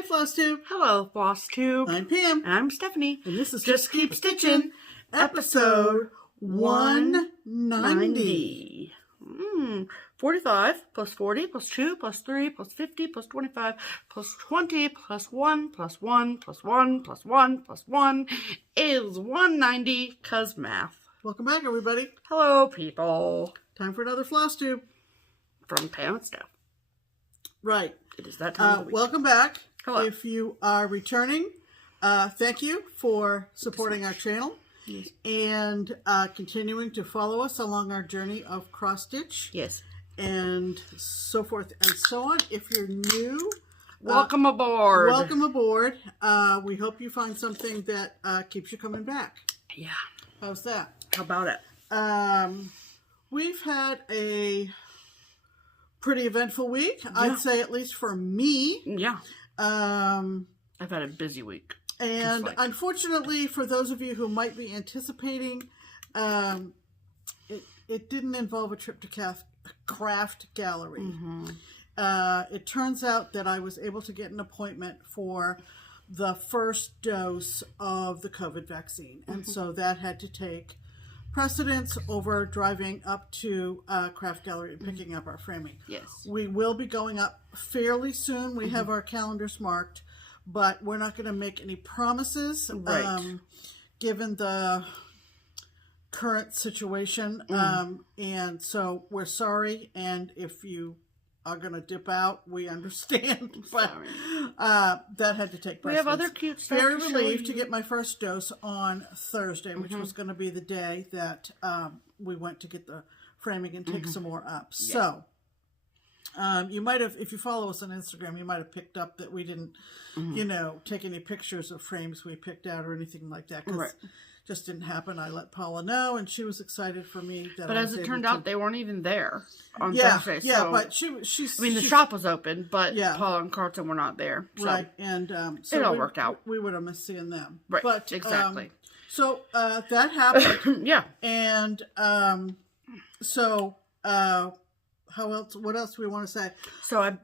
Hi, FlossTube. Hello, FlossTube. I'm Pam. And I'm Stephanie. And this is Just Keep Stitching, episode 190. 45 plus 40 plus 2 plus 3 plus 50 plus 25 plus 20 plus 1 plus 1 plus 1 plus 1 plus 1 is 190, cause math. Welcome back, everybody. Hello, people. Time for another FlossTube. From Pam Steph. Right. It is that time of the week. Welcome back. Hello. If you are returning, thank you for supporting our channel. Yes. And continuing to follow us along our journey of cross stitch. Yes. And so forth and so on. If you're new, Welcome aboard. Welcome aboard. We hope you find something that keeps you coming back. Yeah. How's that? How about it? We've had a pretty eventful week. Yeah. I'd say, at least for me. Yeah. I've had a busy week. And unfortunately, for those of you who might be anticipating, it didn't involve a trip to Craft Gallery. Mm-hmm. It turns out that I was able to get an appointment for the first dose of the COVID vaccine. Mm-hmm. And so that had to take precedence over driving up to Craft Gallery and picking up our framing. Yes. We will be going up fairly soon. We have our calendars marked, but we're not going to make any promises. Right. Given the current situation. And so we're sorry. And if you are going to dip out, we understand. But that had to take precedence. We have other cute stuff. Very relieved to get my first dose on Thursday, which was going to be the day that we went to get the framing and take some more up. Yeah. So you might have, if you follow us on Instagram, you might have picked up that we didn't, take any pictures of frames we picked out or anything like that. Because just didn't happen. I let Paula know, and she was excited for me. But as it turned out, they weren't even there on Thursday. Yeah, so, but she's. I mean, the shop was open, but Paula and Carlton were not there. So right, and so it all worked out. We would have missed seeing them. Right, but, exactly. So that happened. Yeah. And so how else? What else do we want to say? So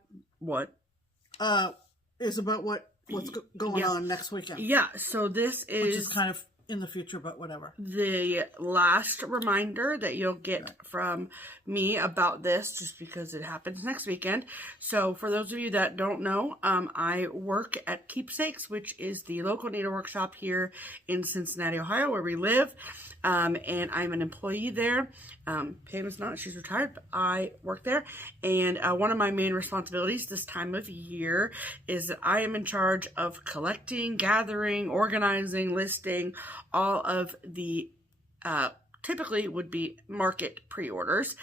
is about what's going on next weekend. Yeah. So this is, which is kind of in the future, but whatever. The last reminder that you'll get from me about this, just because it happens next weekend. So for those of you that don't know, I work at Keepsakes, which is the local needlework shop here in Cincinnati, Ohio, where we live. And I'm an employee there. Pam is not, she's retired, but I work there. And one of my main responsibilities this time of year is that I am in charge of collecting, gathering, organizing, listing all of the typically would be market pre-orders.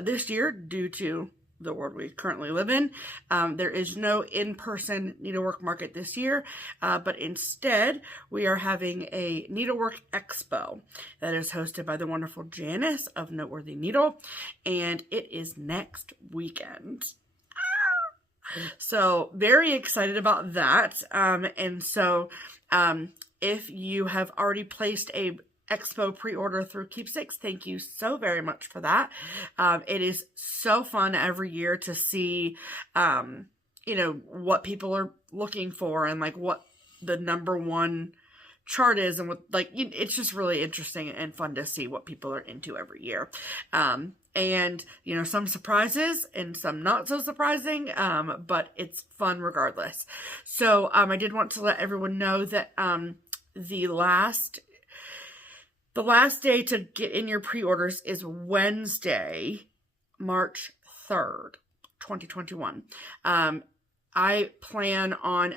This year, due to the world we currently live in, there is no in-person needlework market this year, but instead we are having a Needlework Expo that is hosted by the wonderful Janice of Noteworthy Needle, and it is next weekend. So very excited about that. And so if you have already placed a Expo pre-order through Keepsakes, thank you so very much for that. It is so fun every year to see, what people are looking for and like what the #1 chart is, and what it's just really interesting and fun to see what people are into every year. And some surprises and some not so surprising, but it's fun regardless. So I did want to let everyone know that the last day to get in your pre-orders is Wednesday, March 3rd, 2021. I plan on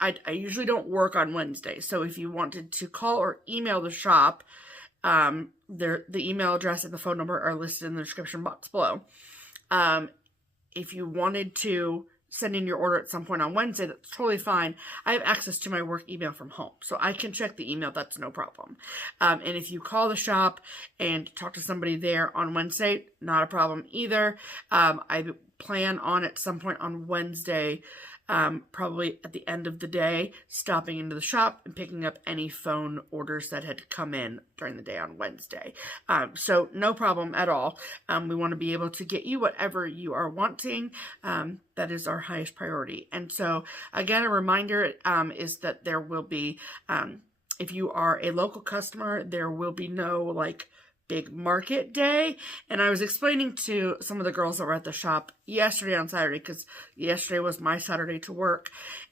I usually don't work on Wednesday. So if you wanted to call or email the shop, the email address and the phone number are listed in the description box below. If you wanted to send in your order at some point on Wednesday, that's totally fine. I have access to my work email from home, so I can check the email. That's no problem. And if you call the shop and talk to somebody there on Wednesday, not a problem either. I plan on at some point on Wednesday probably at the end of the day, stopping into the shop and picking up any phone orders that had come in during the day on Wednesday. So no problem at all. We want to be able to get you whatever you are wanting. That is our highest priority. And so again, a reminder is that there will be, if you are a local customer, there will be no like big market day. And I was explaining to some of the girls that were at the shop yesterday on Saturday, because yesterday was my Saturday to work.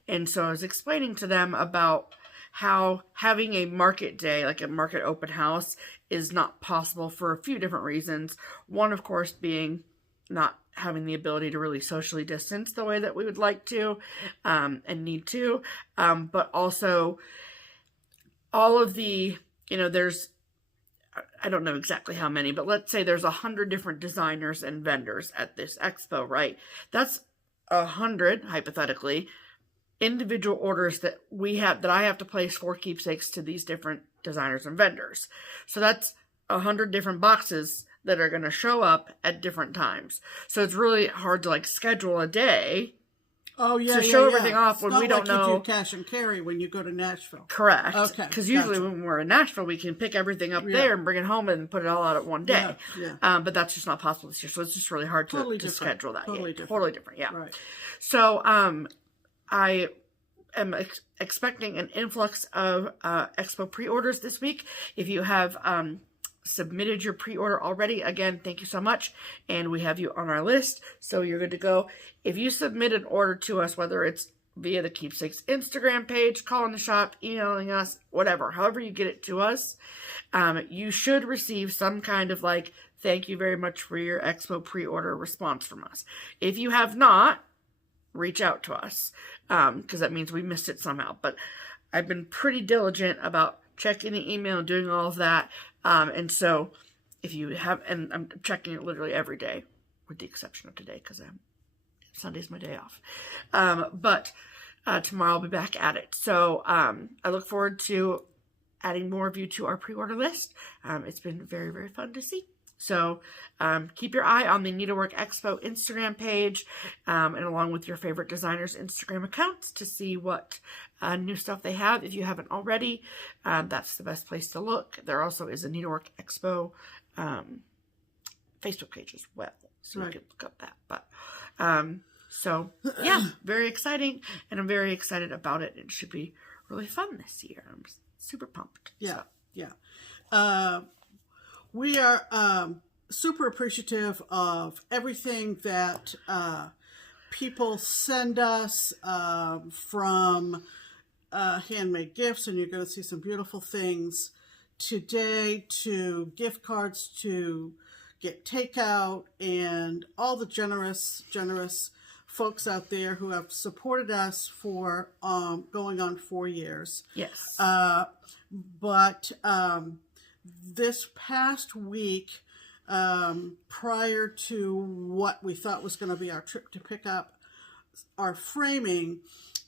And so I was explaining to them about how having a market day, like a market open house, is not possible for a few different reasons. One, of course, being not having the ability to really socially distance the way that we would like to and need to. But also all of the, I don't know exactly how many, but let's say there's 100 different designers and vendors at this expo, right? That's 100, hypothetically, individual orders that I have to place for keepsakes to these different designers and vendors. So that's 100 different boxes that are going to show up at different times. So it's really hard to like schedule a day. Oh, yeah, to show everything off when we don't know. You do cash and carry when you go to Nashville. Correct. Okay. Because usually when we're in Nashville, we can pick everything up there and bring it home and put it all out at one day. Yeah. But that's just not possible this year. So it's just really hard to schedule that. Totally different. Totally different, yeah. Right. So I am expecting an influx of Expo pre-orders this week. If you have submitted your pre-order already, again, thank you so much, and we have you on our list, so you're good to go. If you submit an order to us, whether it's via the Keepsakes Instagram page, calling the shop, emailing us, whatever, however you get it to us, you should receive some kind of like, thank you very much for your Expo pre-order response from us. If you have not, reach out to us, because that means we missed it somehow. But I've been pretty diligent about checking the email and doing all of that. And so if you have, and I'm checking it literally every day, with the exception of today, because Sunday's my day off. But tomorrow I'll be back at it. So I look forward to adding more of you to our pre-order list. It's been very, very fun to see. So keep your eye on the Needlework Expo Instagram page and along with your favorite designers' Instagram accounts to see what new stuff they have. If you haven't already, that's the best place to look. There also is a Needlework Expo Facebook page as well. So you can look up that. But so yeah, very exciting. And I'm very excited about it. It should be really fun this year. I'm super pumped. Yeah, so. yeah. We are super appreciative of everything that people send us from handmade gifts, and you're going to see some beautiful things today, to gift cards to get takeout, and all the generous folks out there who have supported us for going on 4 years. Yes. But this past week, prior to what we thought was going to be our trip to pick up our framing,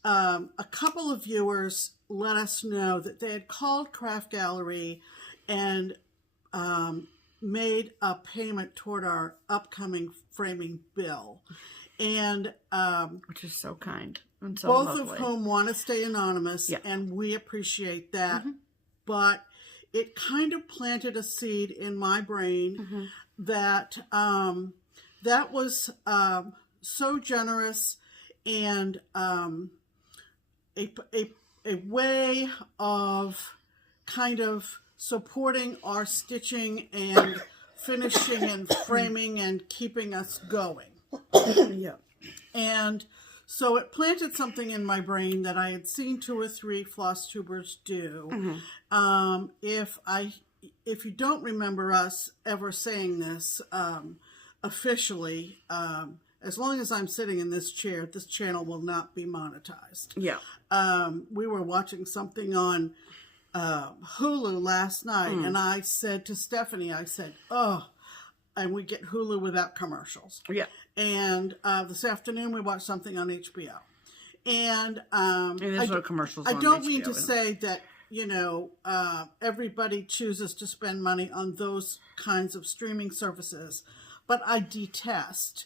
a couple of viewers let us know that they had called Craft Gallery and made a payment toward our upcoming framing bill. And which is so kind and so both lovely. of whom want to stay anonymous, yeah. and we appreciate that. But it kind of planted a seed in my brain that that was so generous, and a way of kind of supporting our stitching and finishing and framing and keeping us going. Yeah. And so it planted something in my brain that I had seen 2 or 3 FlossTubers do. If you don't remember us ever saying this officially, as long as I'm sitting in this chair, this channel will not be monetized. Yeah. We were watching something on Hulu last night, and I said to Stephanie, I said, oh, and we get Hulu without commercials. Yeah. And this afternoon we watched something on HBO. And there's no commercials on I don't HBO, mean to say that, you know, everybody chooses to spend money on those kinds of streaming services, but I detest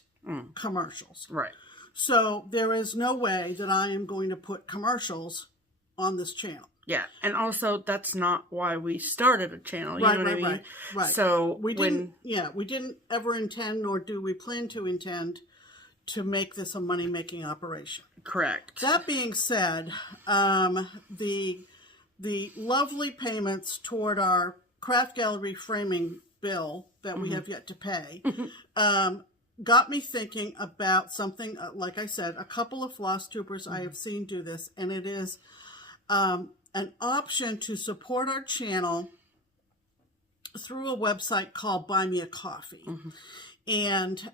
commercials. Right. So there is no way that I am going to put commercials on this channel. Yeah, and also that's not why we started a channel. You know what I mean? Right. So we didn't ever intend, nor do we plan to intend, to make this a money-making operation. Correct. That being said, the lovely payments toward our craft gallery framing bill that we have yet to pay got me thinking about something. Like I said, a couple of FlossTubers I have seen do this, and it is an option to support our channel through a website called Buy Me a Coffee. And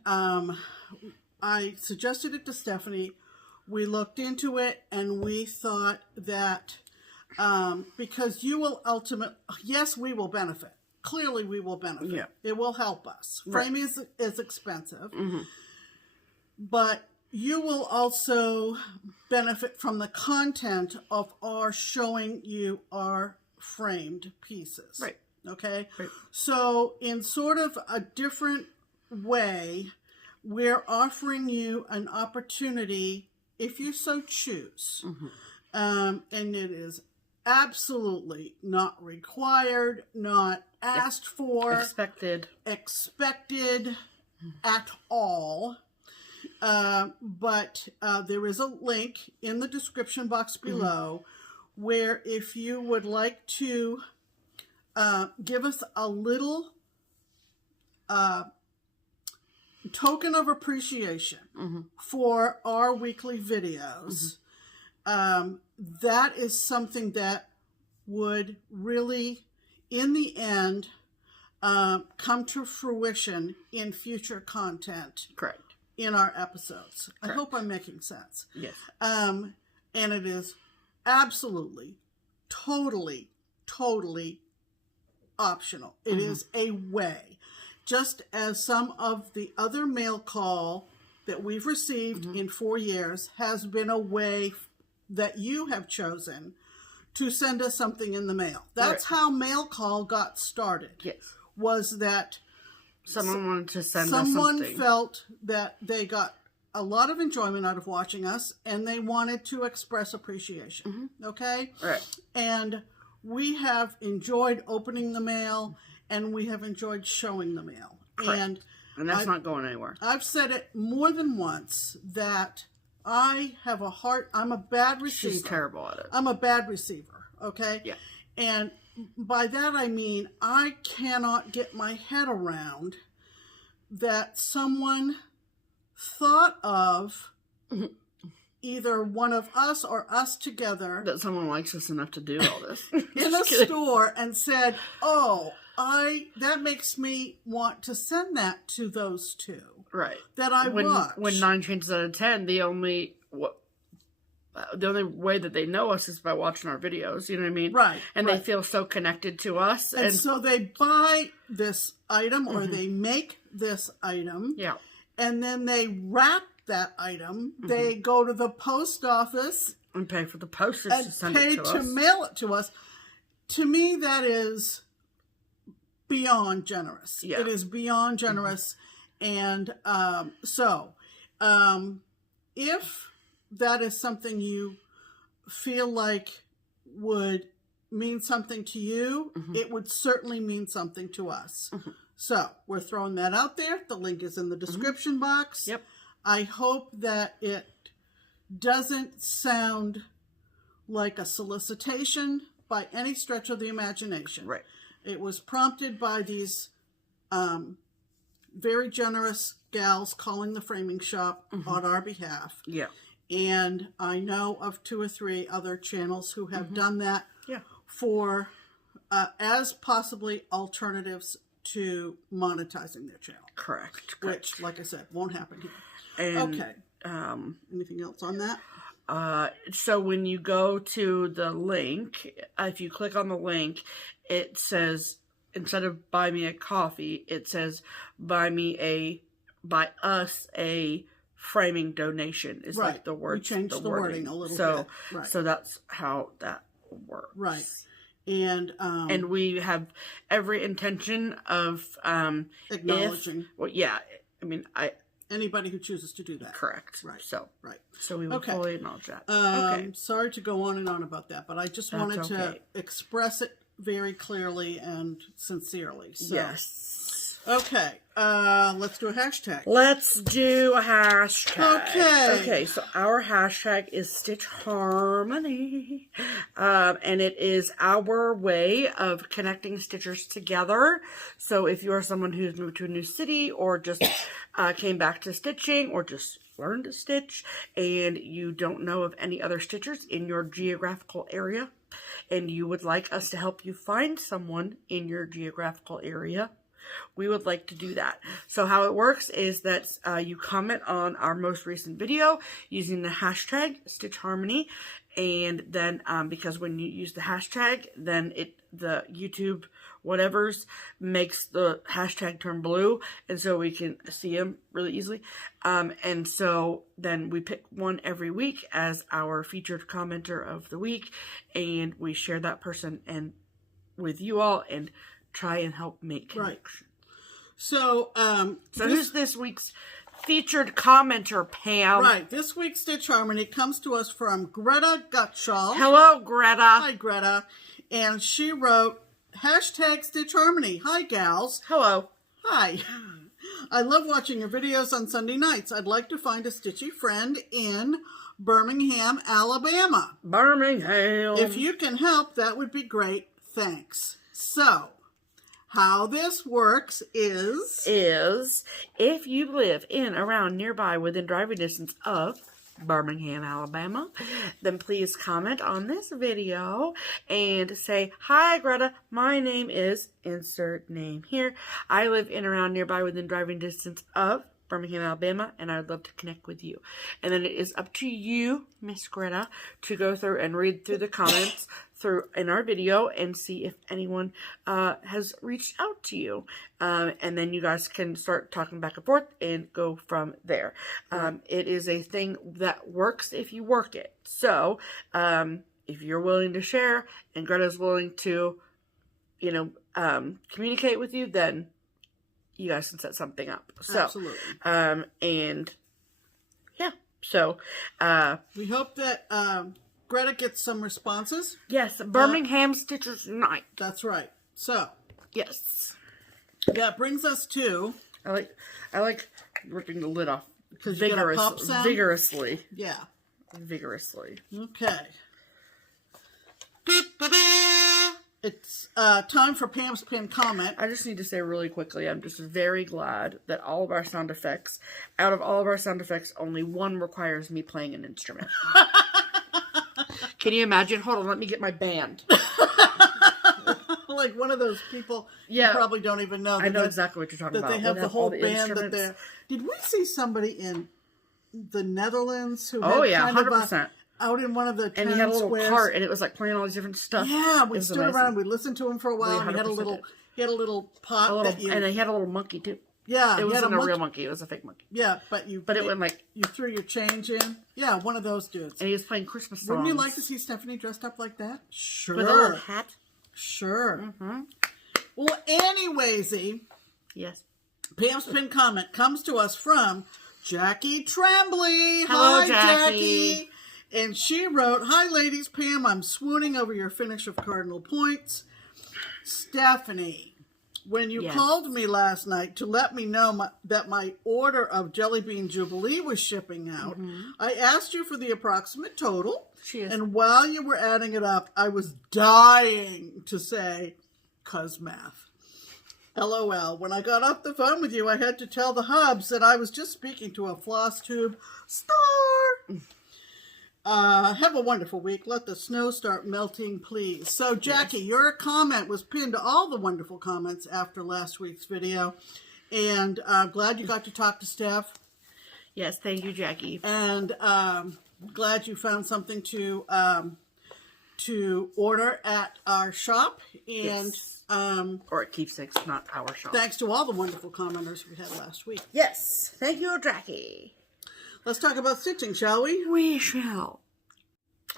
I suggested it to Stephanie. We looked into it, and we thought that because you will yes, we will benefit. Clearly, we will benefit. Yeah. It will help us. Right. Framing is expensive, but you will also benefit from the content of our showing you our framed pieces. Right. Okay? Right. So in sort of a different way, we're offering you an opportunity, if you so choose, and it is absolutely not required, not asked for, expected at all. But there is a link in the description box below where if you would like to give us a little token of appreciation for our weekly videos, that is something that would really, in the end, come to fruition in future content. Correct. In our episodes. Correct. I hope I'm making sense. Yes. And it is absolutely, totally optional. It is a way. Just as some of the other mail call that we've received in 4 years has been a way that you have chosen to send us something in the mail. That's how mail call got started. Yes. Was that someone wanted to send us someone something. felt that they got a lot of enjoyment out of watching us, and they wanted to express appreciation. Okay? Right. And we have enjoyed opening the mail, and we have enjoyed showing the mail. Correct. And that's not going anywhere. I've said it more than once that I have a heart. I'm a bad receiver. She's terrible at it. I'm a bad receiver. Okay? Yeah. And by that I mean I cannot get my head around that someone thought of either one of us or us together that someone likes us enough to do all this in a store and said, "Oh, that makes me want to send that to those two." Right. That I watch. When 9 chances out of 10, the only way that they know us is by watching our videos, you know what I mean? Right. And they feel so connected to us. And so they buy this item or they make this item. Yeah. And then they wrap that item. They go to the post office. And pay for the postage to send it to us. And pay to mail it to us. To me, that is beyond generous. Yeah. It is beyond generous. And if that is something you feel like would mean something to you, it would certainly mean something to us. So we're throwing that out there. The link is in the description box. Yep. I hope that it doesn't sound like a solicitation by any stretch of the imagination. Right. It was prompted by these very generous gals calling the framing shop on our behalf. Yeah. And I know of 2 or 3 other channels who have done that for as possibly alternatives to monetizing their channel. Correct. Which, like I said, won't happen here. And, okay. Anything else on that? So when you go to the link, if you click on the link, it says, instead of buy me a coffee, it says buy us a framing donation is like the word. We changed the wording a little bit. Right. So that's how that works. Right. And we have every intention of acknowledging. anybody who chooses to do that. Correct. Right. So right. So we will fully acknowledge that. Sorry to go on and on about that, but I just wanted to express it very clearly and sincerely. So. Yes. Okay, let's do a hashtag. Let's do a hashtag. Okay. Okay, so our hashtag is Stitch Harmony. And it is our way of connecting stitchers together. So if you are someone who's moved to a new city or just came back to stitching or just learned to stitch and you don't know of any other stitchers in your geographical area and you would like us to help you find someone in your geographical area, we would like to do that. So how it works is that you comment on our most recent video using the hashtag Stitch Harmony, and then because when you use the hashtag, then the YouTube whatever's makes the hashtag turn blue, and so we can see them really easily. And so then we pick one every week as our featured commenter of the week, and we share that person and with you all and try and help make connection. So, who's this week's featured commenter, Pam? Right. This week's Stitch Harmony comes to us from Greta Gutschall. Hello, Greta. Hi, Greta. And she wrote, hashtag Stitch Harmony. Hi, gals. Hello. Hi. I love watching your videos on Sunday nights. I'd like to find a stitchy friend in Birmingham, Alabama. Birmingham. If you can help, that would be great. Thanks. So, how this works is if you live in, around, nearby, within driving distance of Birmingham, Alabama, then please comment on this video and say, hi Greta, my name is, insert name here. I live in, around, nearby, within driving distance of Birmingham, Alabama, and I'd love to connect with you. And then it is up to you, Miss Greta, to go through and read through the comments in our video and see if anyone has reached out to you. And then you guys can start talking back and forth and go from there. It is a thing that works if you work it. So if you're willing to share and Greta's willing to, communicate with you, then you guys can set something up. So, absolutely. And yeah, so we hope that Greta gets some responses. Yes, Birmingham Stitchers Night. That's right. So, yes, that brings us to. I like ripping the lid off because you get a pop sound? Vigorously. Yeah, vigorously. Okay. It's time for Pam's pinned comment. I just need to say really quickly, I'm just very glad that out of all of our sound effects, only one requires me playing an instrument. Can you imagine? Hold on, let me get my band. Like one of those people you probably don't even know. I know exactly what you're talking about. That they have the whole band that they're... Did we see somebody in the Netherlands who had 100%. Out in one of the town and he had a little squares. cart, and it was like playing all these different stuff. Yeah, we stood around, we listened to him for a while, and he had a little pot and he had a little monkey too. Yeah, it wasn't a real monkey; it was a fake monkey. Yeah, but it went like you threw your change in. Yeah, one of those dudes. And he was playing Christmas songs. Wouldn't you like to see Stephanie dressed up like that? Sure, with a little hat. Sure. Well, anywaysy. Yes. Pam's pinned comment comes to us from Jackie Tremblay. Hello, Hi, Jackie. And she wrote, hi, ladies. Pam, I'm swooning over your finish of Cardinal Points. Stephanie, when you called me last night to let me know that my order of Jelly Bean Jubilee was shipping out, I asked you for the approximate total. And while you were adding it up, I was dying to say, 'cause math. LOL. When I got off the phone with you, I had to tell the hubs that I was just speaking to a FlossTube star. Have a wonderful week. Let the snow start melting, please. So, Jackie, your comment was pinned to all the wonderful comments after last week's video. And I'm glad you got to talk to Steph. Yes, thank you, Jackie. And glad you found something to order at our shop. And or at Keepsakes, not our shop. Thanks to all the wonderful commenters we had last week. Yes, thank you, Jackie. Let's talk about stitching, shall we? We shall.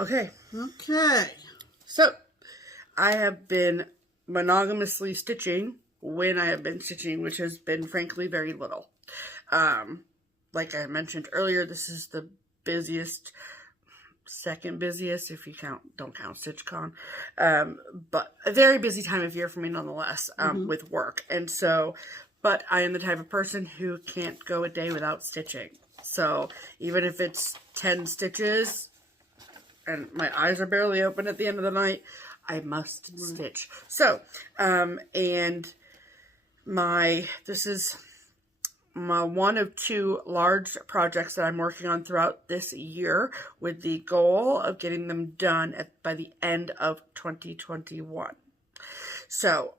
Okay. Okay. So, I have been monogamously stitching when I have been stitching, which has been, frankly, very little. like I mentioned earlier, this is the busiest, second busiest if you don't count StitchCon, but a very busy time of year for me nonetheless, with work. And so, but I am the type of person who can't go a day without stitching. So even if it's 10 stitches and my eyes are barely open at the end of the night, I must stitch. So, and this is my one of 2 large projects that I'm working on throughout this year, with the goal of getting them done by the end of 2021. So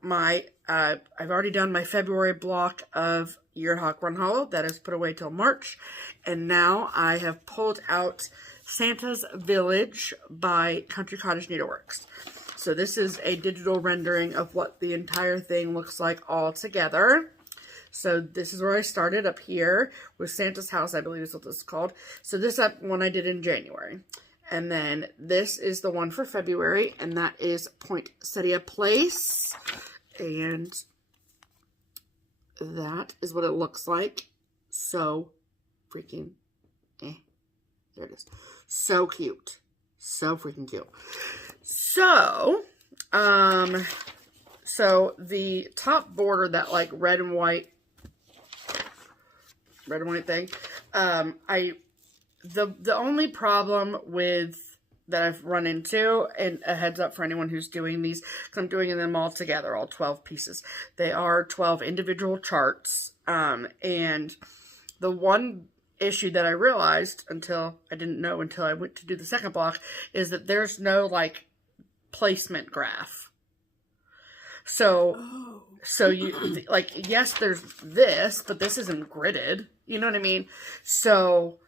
I've already done my February block of Year Hawk Run Hollow. That is put away till March. And now I have pulled out Santa's Village by Country Cottage Needleworks. So this is a digital rendering of what the entire thing looks like all together. So this is where I started, up here with Santa's House, I believe is what this is called. So this one I did in January. And then this is the one for February, and that is Poinsettia Place. And that is what it looks like. So freaking, there it is. So cute. So freaking cute. So, so the top border, that like red and white thing, the only problem with that I've run into, and a heads up for anyone who's doing these, because I'm doing them all together, all 12 pieces. They are 12 individual charts, and the one issue that I realized until I went to do the second block is that there's no like placement graph. So you like, yes, there's this, but this isn't gridded. You know what I mean? So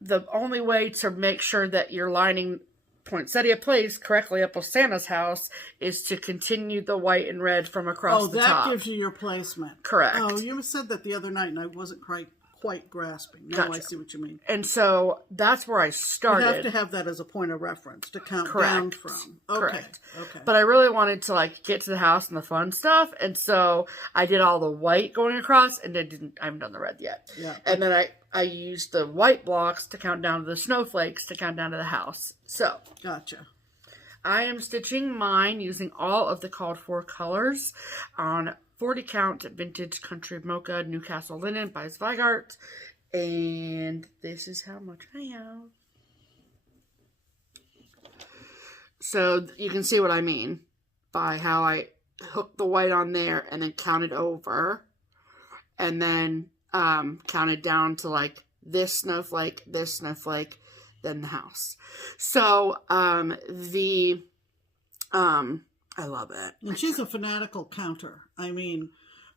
the only way to make sure that you're lining Poinsettia Place correctly up with Santa's house is to continue the white and red from across the top. Oh, that gives you your placement. Correct. Oh, you said that the other night and I wasn't quite grasping. Now Gotcha. I see what you mean. And so that's where I started. You have to have that as a point of reference to count Correct. down from. Okay. Correct. Okay. But I really wanted to like get to the house and the fun stuff, and so I did all the white going across, and I haven't done the red yet. Yeah. And then I used the white blocks to count down to the snowflakes to count down to the house. So Gotcha. I am stitching mine using all of the called for colors on 40 count vintage country mocha Newcastle linen by Zweigart, and this is how much I have. So you can see what I mean by how I hooked the white on there and then counted over, and then counted down to like this snowflake, then the house. So I love it. And she's a fanatical counter. I mean,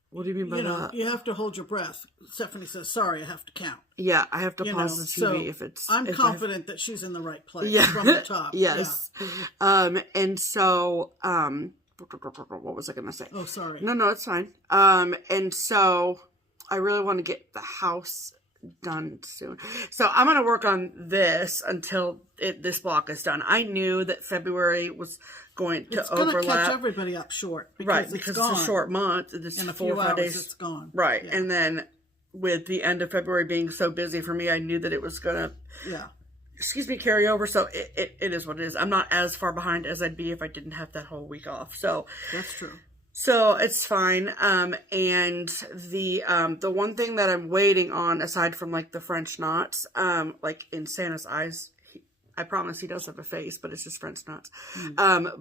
what do you mean by that? You have to hold your breath. Stephanie says, sorry, I have to count. Yeah, I have to pause the TV if it's... I'm confident that she's in the right place from the top. Yes. Yeah. And so, what was I going to say? Oh, sorry. No, it's fine. And so, I really want to get the house done soon. So, I'm going to work on this until this block is done. I knew that February was going to overlap. It's going to catch everybody up short. Because it's a short month. It's in a 4 or 5 days. It's gone. Right. Yeah. And then with the end of February being so busy for me, I knew that it was going to, carry over. So it is what it is. I'm not as far behind as I'd be if I didn't have that whole week off. So that's true. So it's fine. And the one thing that I'm waiting on, aside from like the French knots, like in Santa's eyes, I promise he does have a face, but it's just French knots. Oh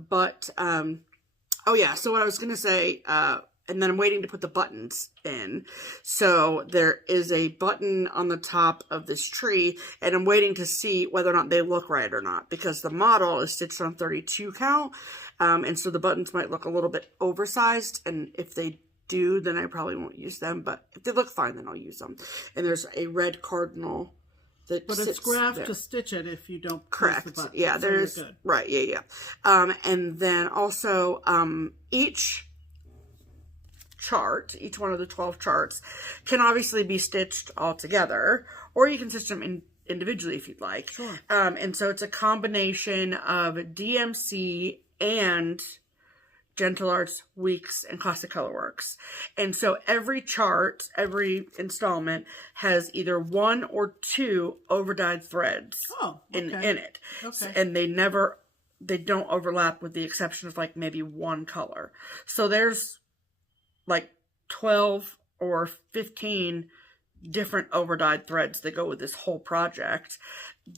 yeah, so what I was going to say, and then I'm waiting to put the buttons in. So there is a button on the top of this tree, and I'm waiting to see whether or not they look right or not, because the model is stitched on 32 count, and so the buttons might look a little bit oversized, and if they do, then I probably won't use them, but if they look fine, then I'll use them. And there's a red cardinal that but it's graphed to stitch it if you don't press the button. Yeah, there's good. Right, yeah. And then also each chart, each one of the 12 charts can obviously be stitched all together, or you can stitch them individually if you'd like. Sure. And so it's a combination of DMC and Gentle Arts, Weeks, and Classic Colorworks. And so every chart, every installment has either 1 or 2 over-dyed threads in it. Okay. And they don't overlap with the exception of like maybe one color. So there's like 12 or 15 different over-dyed threads that go with this whole project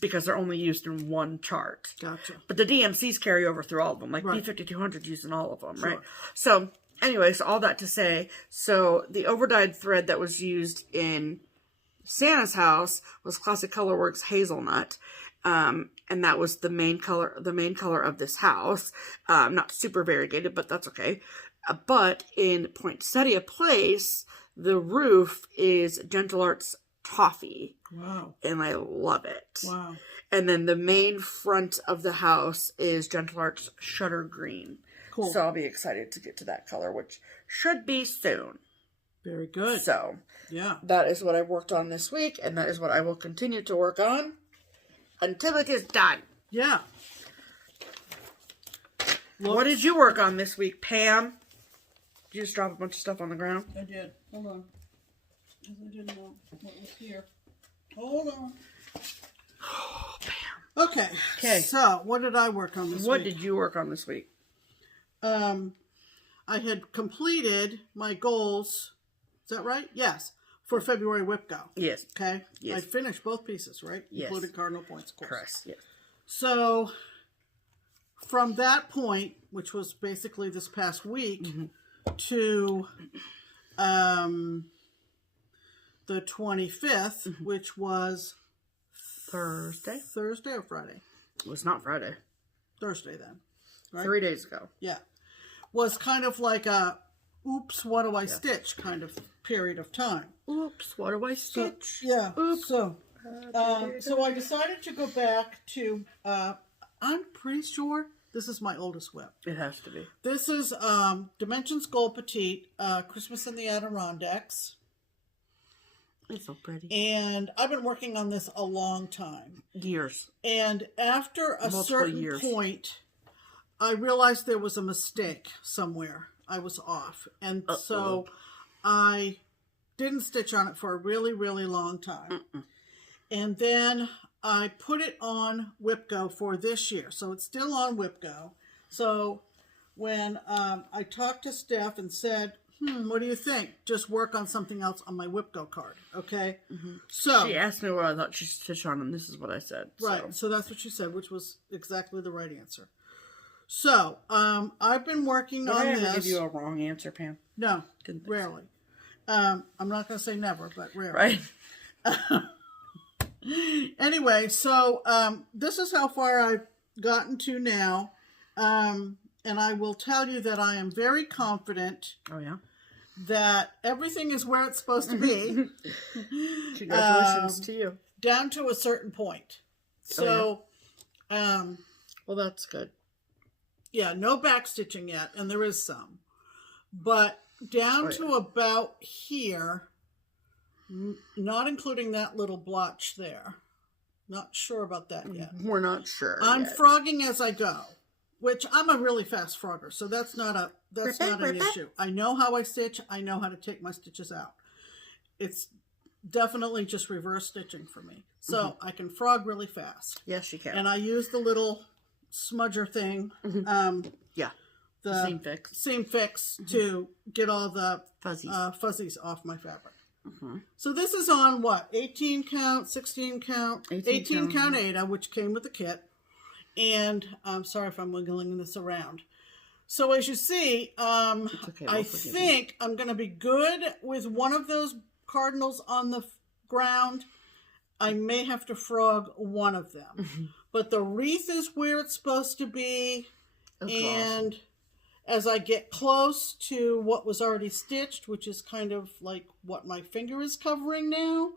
because they're only used in one chart. Gotcha. But the DMCs carry over through all of them. Like B5200 used in all of them, right? So anyways, all that to say, so the over-dyed thread that was used in Santa's house was Classic Colorworks Hazelnut. And that was the main color of this house. Not super variegated, but that's okay. But in Poinsettia Place, the roof is Gentle Arts Toffee. Wow. And I love it. Wow. And then the main front of the house is Gentle Arts Shutter Green. Cool. So I'll be excited to get to that color, which should be soon. Very good. So, yeah. That is what I worked on this week, and that is what I will continue to work on until it is done. Yeah. What did you work on this week, Pam? Did you just drop a bunch of stuff on the ground? I did. Hold on. Because I didn't know what was here. Hold on. Oh, Pam. Okay. So, what did I work on this week? What did you work on this week? I had completed my goals. Is that right? Yes. For February WIPGO. Yes. Okay. Yes. I finished both pieces, right? Yes. Including cardinal points, of course. Correct. Yes. So, from that point, which was basically this past week, to the 25th, which was Thursday or Friday? It was not Friday. Thursday then. Right? 3 days ago. Yeah. Was kind of like a, oops, what do I stitch kind of period of time. Oops, what do I stitch? So, yeah. Oops. So I decided to go back to, I'm pretty sure this is my oldest WIP. It has to be. This is Dimensions Gold Petite, Christmas in the Adirondacks. It's so pretty. And I've been working on this a long time. Years. And after a certain point, I realized there was a mistake somewhere. I was off. And so I didn't stitch on it for a really, really long time. And then I put it on WIPGO for this year. So it's still on WIPGO. So when I talked to Steph and said, what do you think? Just work on something else on my WIPGO card, okay? So she asked me what I thought she'd stitch on, and this is what I said. Right, so that's what she said, which was exactly the right answer. So, I've been working on this. Did I ever give you a wrong answer, Pam? No, rarely. I'm not going to say never, but rarely. Right. Anyway, so this is how far I've gotten to now. And I will tell you that I am very confident that everything is where it's supposed to be. Congratulations to you. Down to a certain point. So, well, that's good. Yeah, no back stitching yet, and there is some. But down to about here, not including that little blotch there. Not sure about that yet. We're not sure. I'm frogging as I go. Which I'm a really fast frogger, so that's not an issue. I know how I stitch. I know how to take my stitches out. It's definitely just reverse stitching for me. So I can frog really fast. Yes, you can. And I use the little smudger thing. The seam fix to get all the fuzzies off my fabric. So this is on what? 18 count, 16 count, 18 count Ada, which came with the kit. And I'm sorry if I'm wiggling this around. So as you see, I think I'm going to be good with one of those cardinals on the ground. I may have to frog one of them. But the wreath is where it's supposed to be. That's and awesome. As I get close to what was already stitched, which is kind of like what my finger is covering now,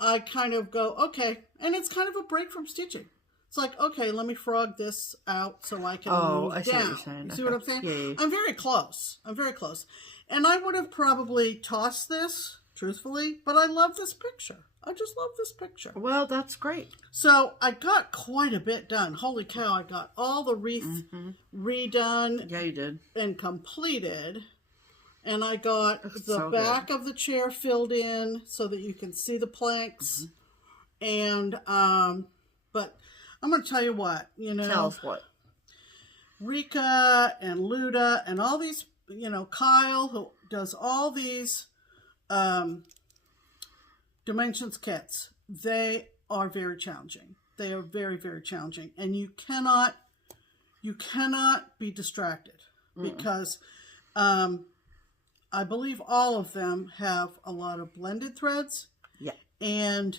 I kind of go, okay. And it's kind of a break from stitching. It's like, okay, let me frog this out so I can move I see down. What you're saying. You see what I'm saying? Yeah. I'm very close. And I would have probably tossed this, truthfully, but I love this picture. I just love this picture. Well, that's great. So I got quite a bit done. Holy cow, I got all the wreath redone. Yeah, you did. And completed. And I got the so back of the chair filled in so that you can see the planks. And, but I'm going to tell you what, you know. Tell us what. Rika and Luda and all these, you know, Kyle, who does all these dimensions kits, they are very challenging. They are very, very challenging. And you cannot be distracted because I believe all of them have a lot of blended threads. Yeah. And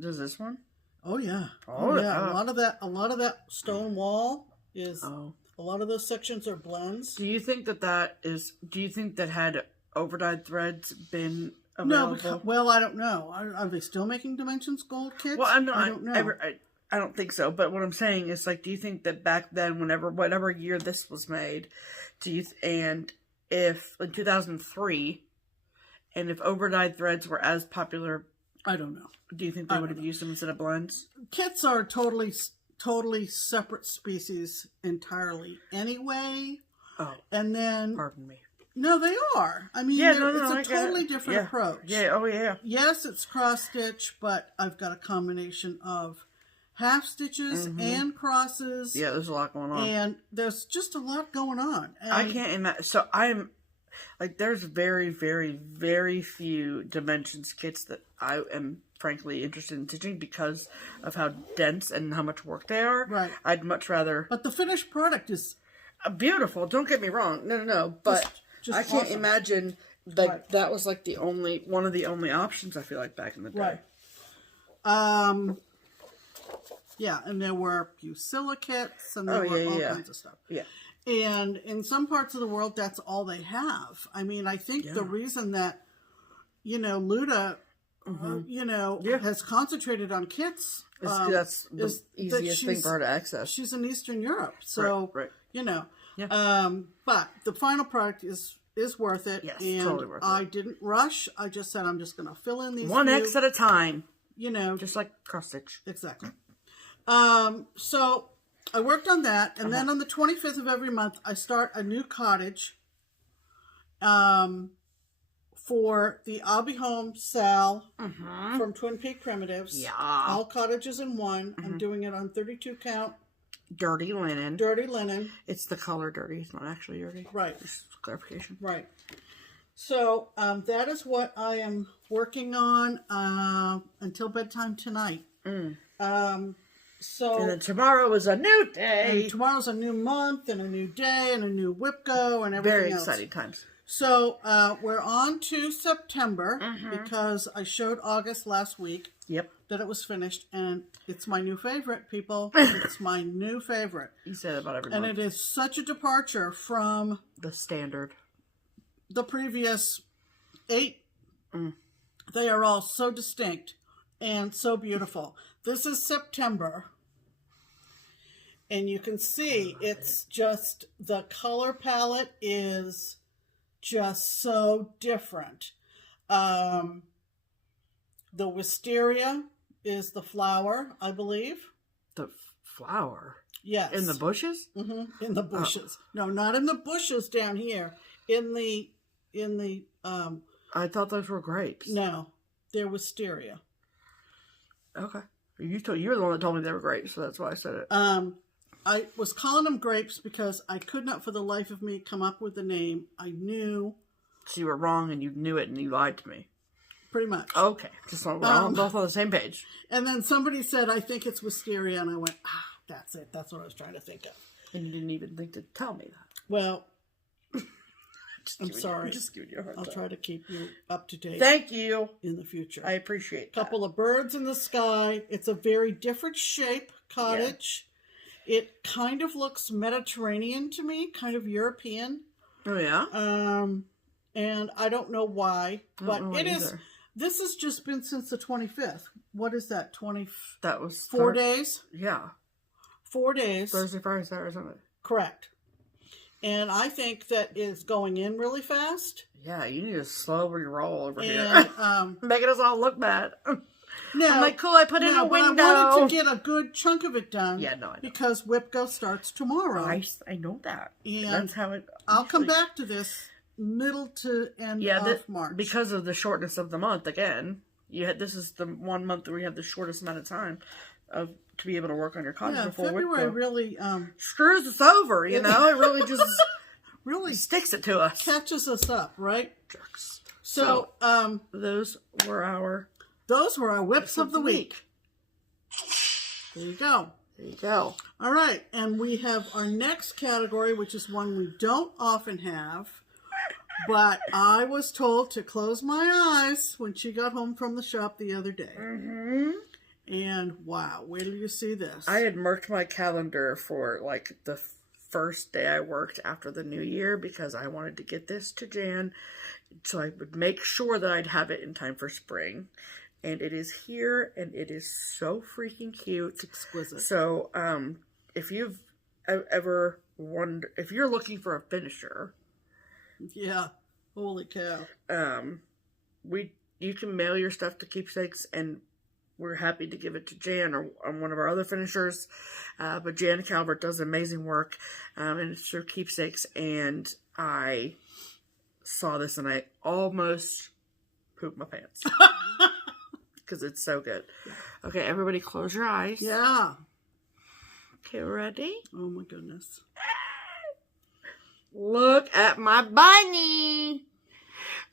does this one? Oh yeah. Oh yeah. A lot of that stone wall is a lot of those sections are blends. Do you think do you think that had overdyed threads been available? No, because, well, I don't know. Are they still making Dimensions Gold kits? Well, I don't know. I don't think so. But what I'm saying is, like, do you think that back then, whatever year this was made, and if in 2003, and if overdyed threads were as popular, I don't know. Do you think they would have used them instead of blends? Kits are totally separate species entirely anyway. Oh. And then... Pardon me. No, they are. I mean, it's a totally different approach. Yeah, oh yeah. Yes, it's cross stitch, but I've got a combination of half stitches and crosses. Yeah, there's a lot going on. And there's just a lot going on. And I can't imagine. So I'm... Like, there's very, very, very few dimensions kits that I am frankly interested in stitching because of how dense and how much work they are. Right. I'd much rather... But the finished product is... beautiful. Don't get me wrong. No. But just I can't awesome. Imagine that was like one of the only options, I feel like, back in the day. Right. Yeah, and there were silicates and there were all kinds of stuff. Yeah. And in some parts of the world, that's all they have. I mean, I think the reason that, you know, Luda, has concentrated on kits that's the easiest thing for her to access. She's in Eastern Europe. So, right. you know. Yeah. But the final product is worth it. Yes, and totally worth it. I didn't rush. I just said I'm just going to fill in these one X at a time. You know. Just like cross stitch. Exactly. So I worked on that, and then on the 25th of every month, I start a new cottage for the Be Home SAL from Twin Peak Primitives. Yeah. All cottages in one. I'm doing it on 32 count. Dirty linen. Dirty linen. It's the color dirty. It's not actually dirty. Right. Just clarification. Right. So that is what I am working on until bedtime tonight. So and then tomorrow is a new day. And tomorrow's a new month and a new day and a new WIPGO and everything Very else. exciting times. So we're on to September because I showed August last week. Yep. That it was finished, and it's my new favorite, people. It's my new favorite. You say that about every and month. It is such a departure from the standard. The previous 8. They are all so distinct and so beautiful. This is September, and you can see it's just the color palette is just so different. The wisteria is the flower, I believe. The flower? Yes. In the bushes? In the bushes. No, not in the bushes down here. In the I thought those were grapes. No, they're wisteria. Okay. You were the one that told me they were grapes, so that's why I said it. I was calling them grapes because I could not for the life of me come up with the name. I knew. So you were wrong and you knew it and you lied to me. Pretty much. Okay. Just so we're both on the same page. And then somebody said, I think it's wisteria, and I went, that's it. That's what I was trying to think of. And you didn't even think to tell me that. Well, I'm sorry. I'm just giving you a hard time. I'll try to keep you up to date. Thank you. In the future. I appreciate that. Couple of birds in the sky. It's a very different shape cottage. Yeah. It kind of looks Mediterranean to me, kind of European. Oh, yeah? And I don't know why, but it is... Either. This has just been since the 25th. What is that? That was 4 days? Yeah. 4 days. Thursday, Friday, Saturday, Sunday. Correct. And I think that is going in really fast. Yeah, you need to slowly roll over here. Making us all look bad. No, I'm like, cool, I put in a window. But I wanted to get a good chunk of it done. Yeah, no, I know. Because WIPGO starts tomorrow. I know that. And that's how it... I'll come back to this middle to end of March. Because of the shortness of the month, again, this is the 1 month where we have the shortest amount of time to be able to work on your cottage before February WIPGO really screws us over, you know? It really just really sticks it to us. Catches us up, right? Jerks. So those were our whips of the week. There you go. There you go. All right, and we have our next category, which is one we don't often have, but I was told to close my eyes when she got home from the shop the other day. Mm-hmm. And wow, wait till you see this. I had marked my calendar for like the first day I worked after the new year because I wanted to get this to Jan so I would make sure that I'd have it in time for spring. And it is here, and it is so freaking cute. It's exquisite. So, if you've ever wondered, if you're looking for a finisher, yeah, holy cow, you can mail your stuff to Keepsakes, and we're happy to give it to Jan or one of our other finishers. But Jan Calvert does amazing work, and it's through Keepsakes. And I saw this, and I almost pooped my pants. Because it's so good. Okay, everybody close your eyes. Yeah. Okay, ready? Oh my goodness. Look at my bunny.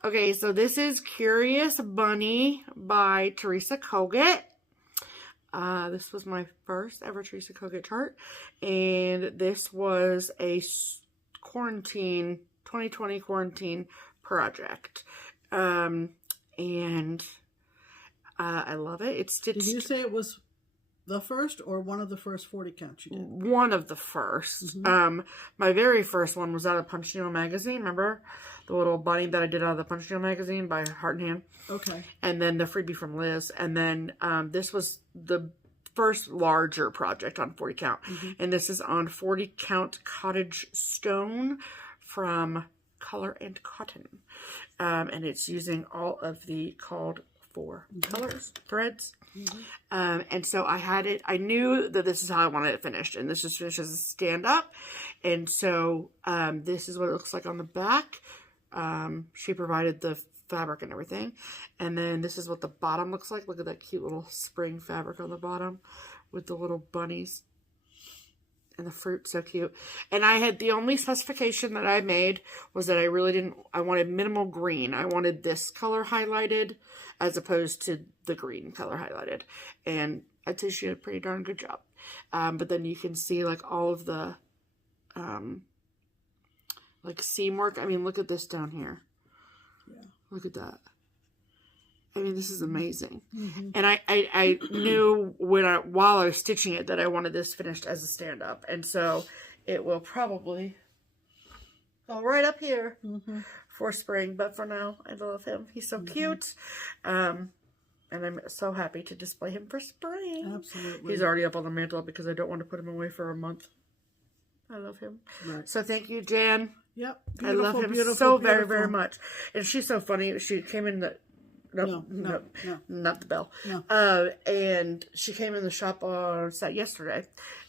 Okay, so this is Curious Bunny by Teresa Kogut. This was my first ever Teresa Kogut chart. And this was a 2020 quarantine project. I love it. It's stitched. Did you say it was the first or one of the first 40 counts you did? One of the first. Mm-hmm. My very first one was out of Punch Needle magazine. Remember the little bunny that I did out of the Punch Needle magazine by Heart and Hand? Okay. And then the freebie from Liz. And then this was the first larger project on 40 count. Mm-hmm. And this is on 40 count cottage stone from Color and Cotton. And it's using all of the called for colors, threads. Mm-hmm. And so I knew that this is how I wanted it finished. And this just finished as a stand-up. And so this is what it looks like on the back. She provided the fabric and everything. And then this is what the bottom looks like. Look at that cute little spring fabric on the bottom with the little bunnies. And the fruit, so cute. And I had the only specification that I made was that I wanted minimal green. I wanted this color highlighted as opposed to the green color highlighted. And I'd say she did a pretty darn good job. But then you can see like all of the like seam work. I mean, look at this down here. Yeah. Look at that. I mean, this is amazing. Mm-hmm. And I knew while I was stitching it that I wanted this finished as a stand-up. And so it will probably go right up here for spring. But for now, I love him. He's so cute. And I'm so happy to display him for spring. Absolutely. He's already up on the mantle because I don't want to put him away for a month. I love him. Right. So thank you, Jan. Yep. I love him so very, very much. And she's so funny. She came in the... No, not the bell. No. And she came in the shop on yesterday,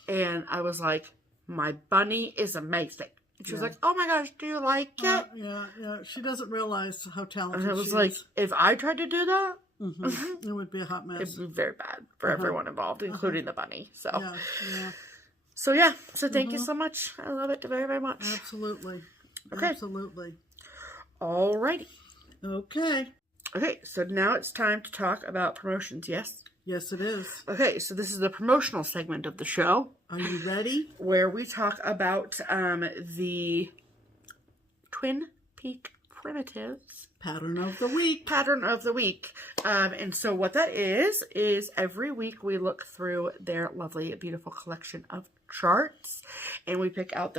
and I was like, my bunny is amazing. And she was like, oh my gosh, do you like it? Yeah. She doesn't realize how talented she is. And I was like, if I tried to do that, it would be a hot mess. It would be very bad for everyone involved, including the bunny. So, yeah. So thank you so much. I love it very, very much. Absolutely. Okay. Absolutely. Alrighty. Okay, so now it's time to talk about promotions, yes? Yes, it is. Okay, so this is the promotional segment of the show. Are you ready? Where we talk about the Twin Peak Primitives. Pattern of the week. And so what that is every week we look through their lovely, beautiful collection of charts, and we pick out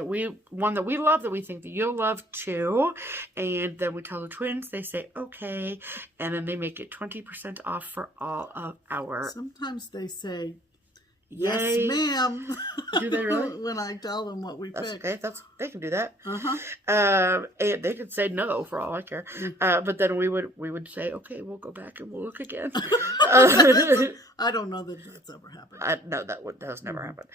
one that we love, that we think that you'll love too, and then we tell the twins, they say okay, and then they make it 20% off for all of our... Sometimes they say Yes, ma'am. Do they really? When I tell them what we That's picked. okay. They can do that. Uh-huh. And they could say no for all I care. But then we would say, okay, we'll go back and we'll look again. I don't know that that's ever happened. No, that has never happened.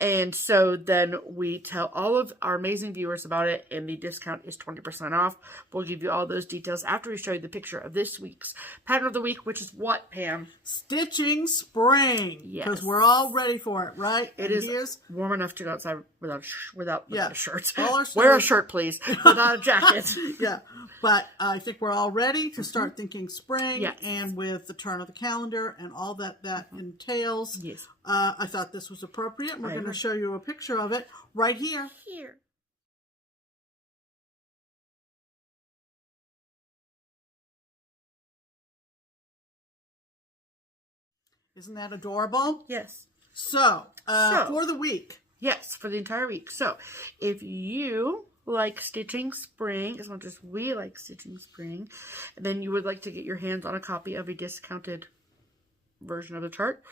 And so then we tell all of our amazing viewers about it, and the discount is 20% off. We'll give you all those details after we show you the picture of this week's pattern of the week, which is what, Pam? Stitching spring. Yes. Because we're all ready for it, right? It is warm enough to go outside without a shirt. Wear a shirt, please. Without a jacket. Yeah. But I think we're all ready to start thinking spring. Yes. And with the turn of the calendar and all that entails. Yes. I thought this was appropriate. We're going to show you a picture of it right here. Isn't that adorable? Yes. So, for the week. Yes, for the entire week. So, if you like stitching spring, as much as we like stitching spring, then you would like to get your hands on a copy of a discounted version of the chart,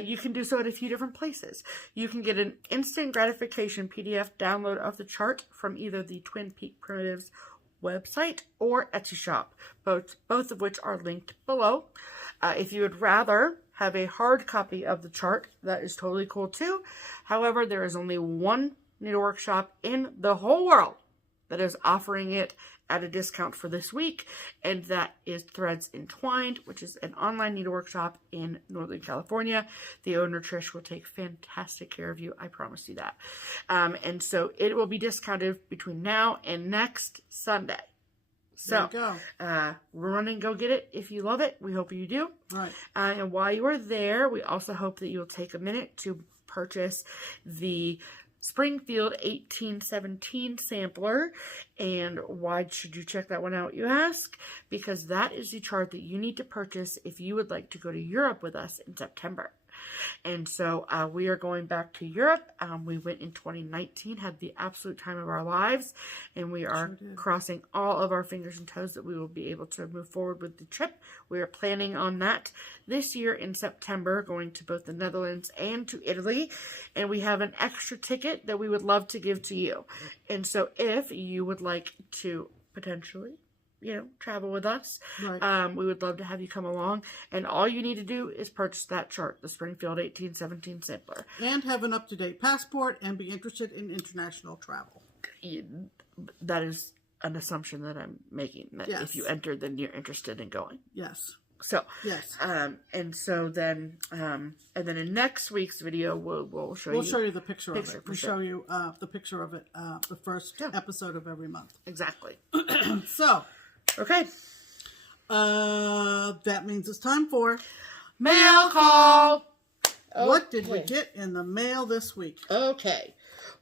you can do so at a few different places. You can get an instant gratification PDF download of the chart from either the Twin Peak Primitives website or Etsy shop, both of which are linked below. If you would rather have a hard copy of the chart, that is totally cool too. However, there is only one needlework shop in the whole world that is offering it at a discount for this week, and that is Threads Entwined, which is an online needlework shop in Northern California. The owner, Trish, will take fantastic care of you. I promise you that. And so it will be discounted between now and next Sunday. So, run and go get it if you love it. We hope you do. Right. And while you are there, we also hope that you'll take a minute to purchase the Springfield 1817 sampler. And why should you check that one out, you ask? Because that is the chart that you need to purchase if you would like to go to Europe with us in September. And so we are going back to Europe. We went in 2019, had the absolute time of our lives, and we are crossing all of our fingers and toes that we will be able to move forward with the trip. We are planning on that this year in September, going to both the Netherlands and to Italy, and we have an extra ticket that we would love to give to you. And so if you would like to potentially travel with us. Right. We would love to have you come along. And all you need to do is purchase that chart, the Springfield 1817 sampler. And have an up-to-date passport and be interested in international travel. That is an assumption that I'm making. That if you enter, then you're interested in going. Yes. So, yes. And so then, and then in next week's video, we'll show you. We'll show you the picture of it. We'll show you the picture of it, the first episode of every month. Exactly. So. Okay. That means it's time for mail call. What did we get in the mail this week? Okay.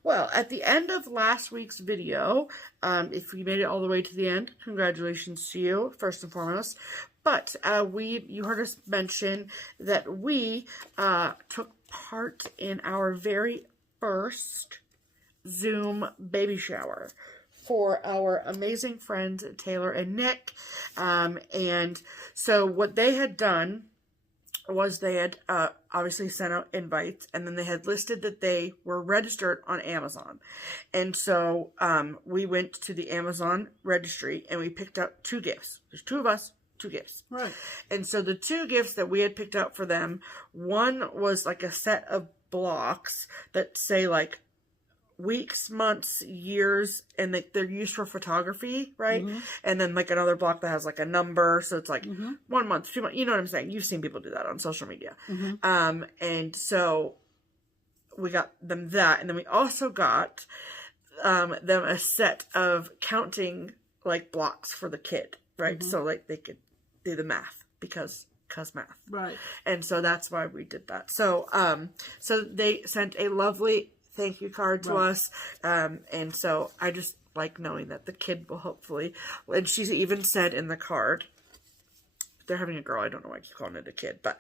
Well, at the end of last week's video, if you made it all the way to the end, congratulations to you, first and foremost. But you heard us mention that we took part in our very first Zoom baby shower for our amazing friends Taylor and Nick. And so what they had done was they had obviously sent out invites, and then they had listed that they were registered on Amazon. And so we went to the Amazon registry and we picked out 2 gifts. There's 2 of us, 2 gifts. Right. And so the 2 gifts that we had picked out for them, one was like a set of blocks that say like weeks, months, years, and they're used for photography, right? Mm-hmm. And then like another block that has like a number, so it's like 1 month, 2 months, you know what I'm saying? You've seen people do that on social media. Mm-hmm. And so we got them that, and then we also got them a set of counting like blocks for the kid, right? Mm-hmm. So like they could do the math because math. Right. And so that's why we did that. So so they sent a lovely thank you card to us. And so I just like knowing that the kid will hopefully, and she's even said in the card, they're having a girl, I don't know why I keep calling it a kid, but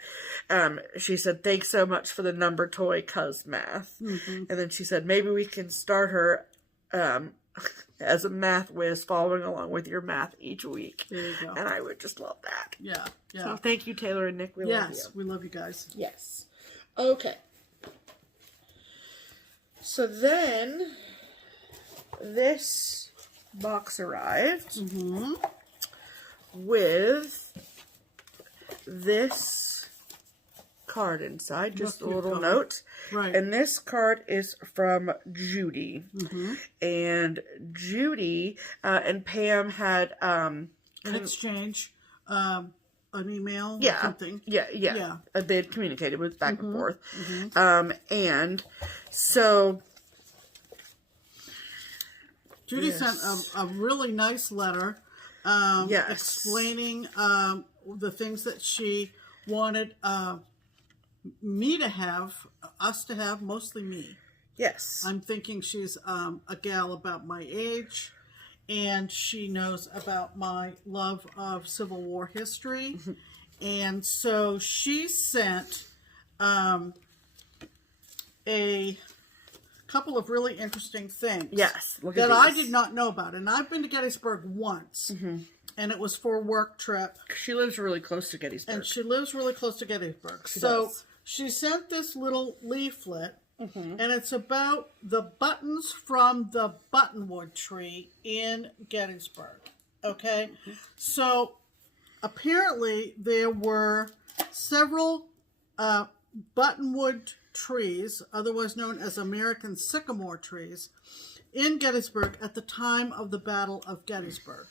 she said, thanks so much for the number toy, cuz math. Mm-hmm. And then she said, maybe we can start her as a math whiz following along with your math each week. There you go. And I would just love that. Yeah. So thank you, Taylor and Nick. We love you. Yes, we love you guys. Yes. Okay. So then this box arrived with this card inside, just a little note. Right. And this card is from Judy. And Judy and Pam had an exchange, an email or something. Yeah. They had communicated with back and forth. And so Judy sent a really nice letter explaining the things that she wanted me to have, us to have, mostly me. Yes. I'm thinking she's a gal about my age, and she knows about my love of Civil War history. And so she sent a couple of really interesting things. Yes. That I did not know about. And I've been to Gettysburg once, and it was for a work trip. She lives really close to Gettysburg. And she lives really close to Gettysburg. So she sent this little leaflet, and it's about the buttons from the buttonwood tree in Gettysburg. Okay? So apparently there were several buttonwood trees, otherwise known as American sycamore trees, in Gettysburg at the time of the Battle of Gettysburg.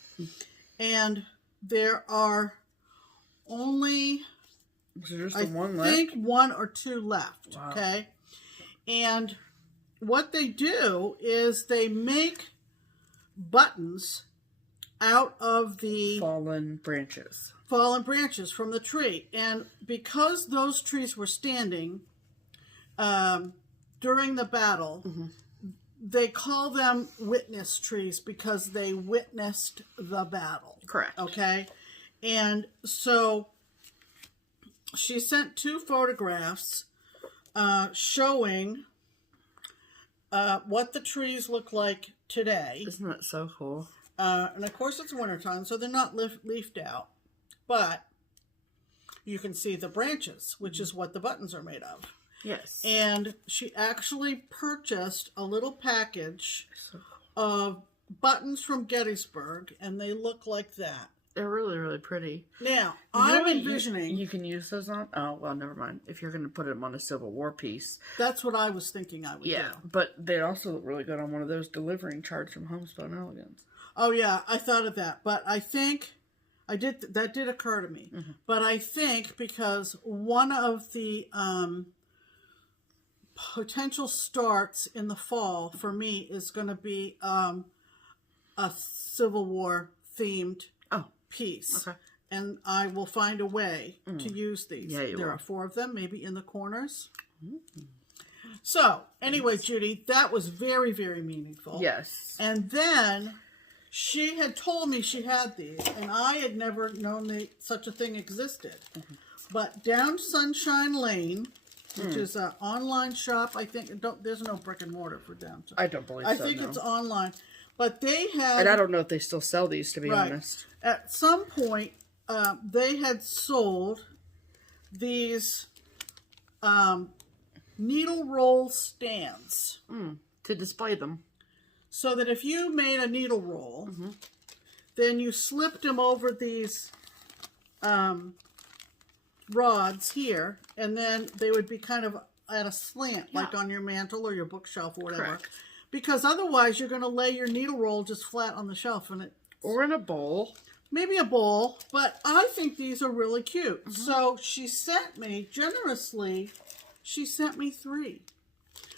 And there are only, I think, 1 or 2 left. Wow. Okay? And what they do is they make buttons out of the fallen branches from the tree. And because those trees were standing during the battle, they call them witness trees because they witnessed the battle. Correct. Okay? And so she sent 2 photographs showing what the trees look like today. Isn't that so cool? And of course it's wintertime, so they're not leafed out. But you can see the branches, which is what the buttons are made of. Yes. And she actually purchased a little package of buttons from Gettysburg, and they look like that. They're really, really pretty. Now, I'm envisioning... You can use those on... Oh, well, never mind. If you're going to put them on a Civil War piece. That's what I was thinking I would do. Yeah, but they also look really good on one of those delivering charts from Homespun Elegance. Oh, yeah, I thought of that. But I think... that did occur to me. But I think because one of the potential starts in the fall for me is going to be a Civil War themed piece. Okay. And I will find a way to use these. Yeah, there are 4 of them, maybe in the corners. So, anyway, Judy, that was very, very meaningful. Yes. And then she had told me she had these, and I had never known such a thing existed. But down Sunshine Lane, which is an online shop, I think, there's no brick and mortar for Downtown. I don't believe so, I think it's online. But they had... And I don't know if they still sell these, to be honest. At some point, they had sold these needle roll stands. To display them. So that if you made a needle roll, then you slipped them over these rods here, and then they would be kind of at a slant, like on your mantle or your bookshelf or whatever. Correct. Because otherwise you're going to lay your needle roll just flat on the shelf. Or in a bowl. Maybe a bowl, but I think these are really cute. So she sent me, generously, she sent me 3.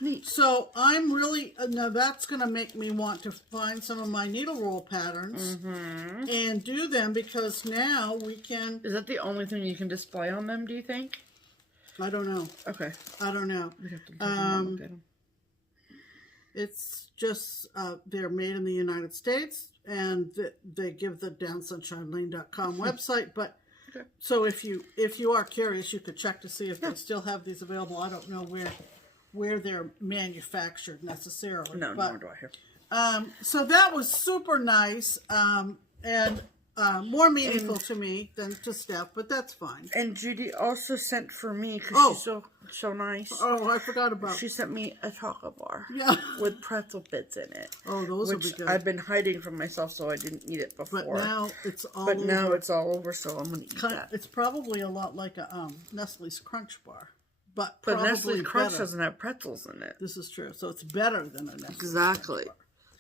Neat. So I'm really, now that's going to make me want to find some of my needle roll patterns and do them, because now we can... Is that the only thing you can display on them, do you think? I don't know. Okay. I don't know. We'd have to look at them. It's just, they're made in the United States, and they give the downsunshinelane.com website, but so if you are curious, you could check to see if they still have these available. I don't know where they're manufactured necessarily. No, nor do I hear. So that was super nice, and more meaningful to me than to Steph, but that's fine. And Judy also sent for me because she's so nice. Oh, I forgot about. She sent me a chocolate bar. Yeah. With pretzel bits in it. Oh, those would be good. I've been hiding from myself, so I didn't eat it before. But now it's all. But now it's all over, so I'm gonna eat that. It's probably a lot like a Nestle's Crunch bar, but Nestle's Crunch doesn't have pretzels in it. This is true, so it's better than a Nestle's Exactly. Crunch bar.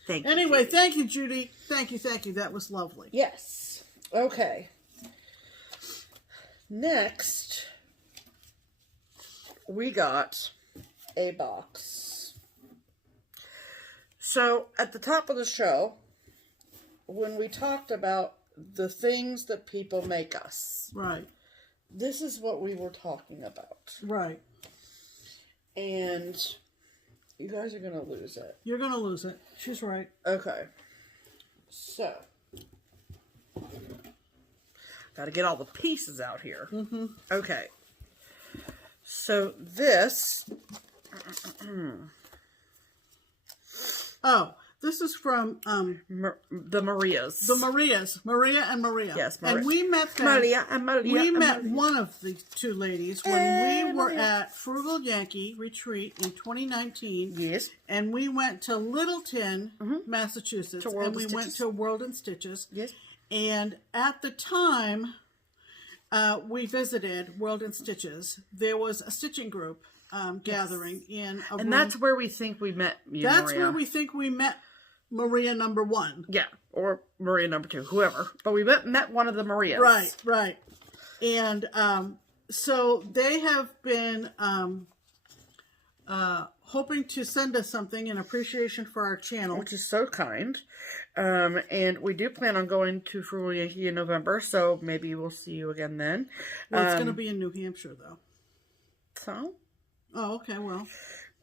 Thank you. Anyway, thank you, Judy. Thank you. That was lovely. Yes. Okay. Next, we got a box. So, at the top of the show, when we talked about the things that people make us. Right. This is what we were talking about. Right. And you guys are going to lose it. You're going to lose it. She's right. Okay. So, got to get all the pieces out here. Mm-hmm. Okay. So, this... Oh, this is from the Marias. The Marias. Maria and Maria. Yes, Maria. And we met them. Maria and Maria. We met one of the two ladies when we were at Frugal Yankee Retreat in 2019. Yes. And we went to Littleton, Massachusetts. And we went to World in Stitches. Yes. And at the time we visited World in Stitches, there was a stitching group gathering in a room. And that's where we think we met you, That's Maria. where we think we met Maria number 1. Yeah, or Maria number 2, whoever. But we met one of the Marias. Right, right. And so they have been hoping to send us something in appreciation for our channel. Which is so kind. And we do plan on going to Frugal Yankee in November, so maybe we'll see you again then. Well, it's going to be in New Hampshire, though. So? Oh, okay, well.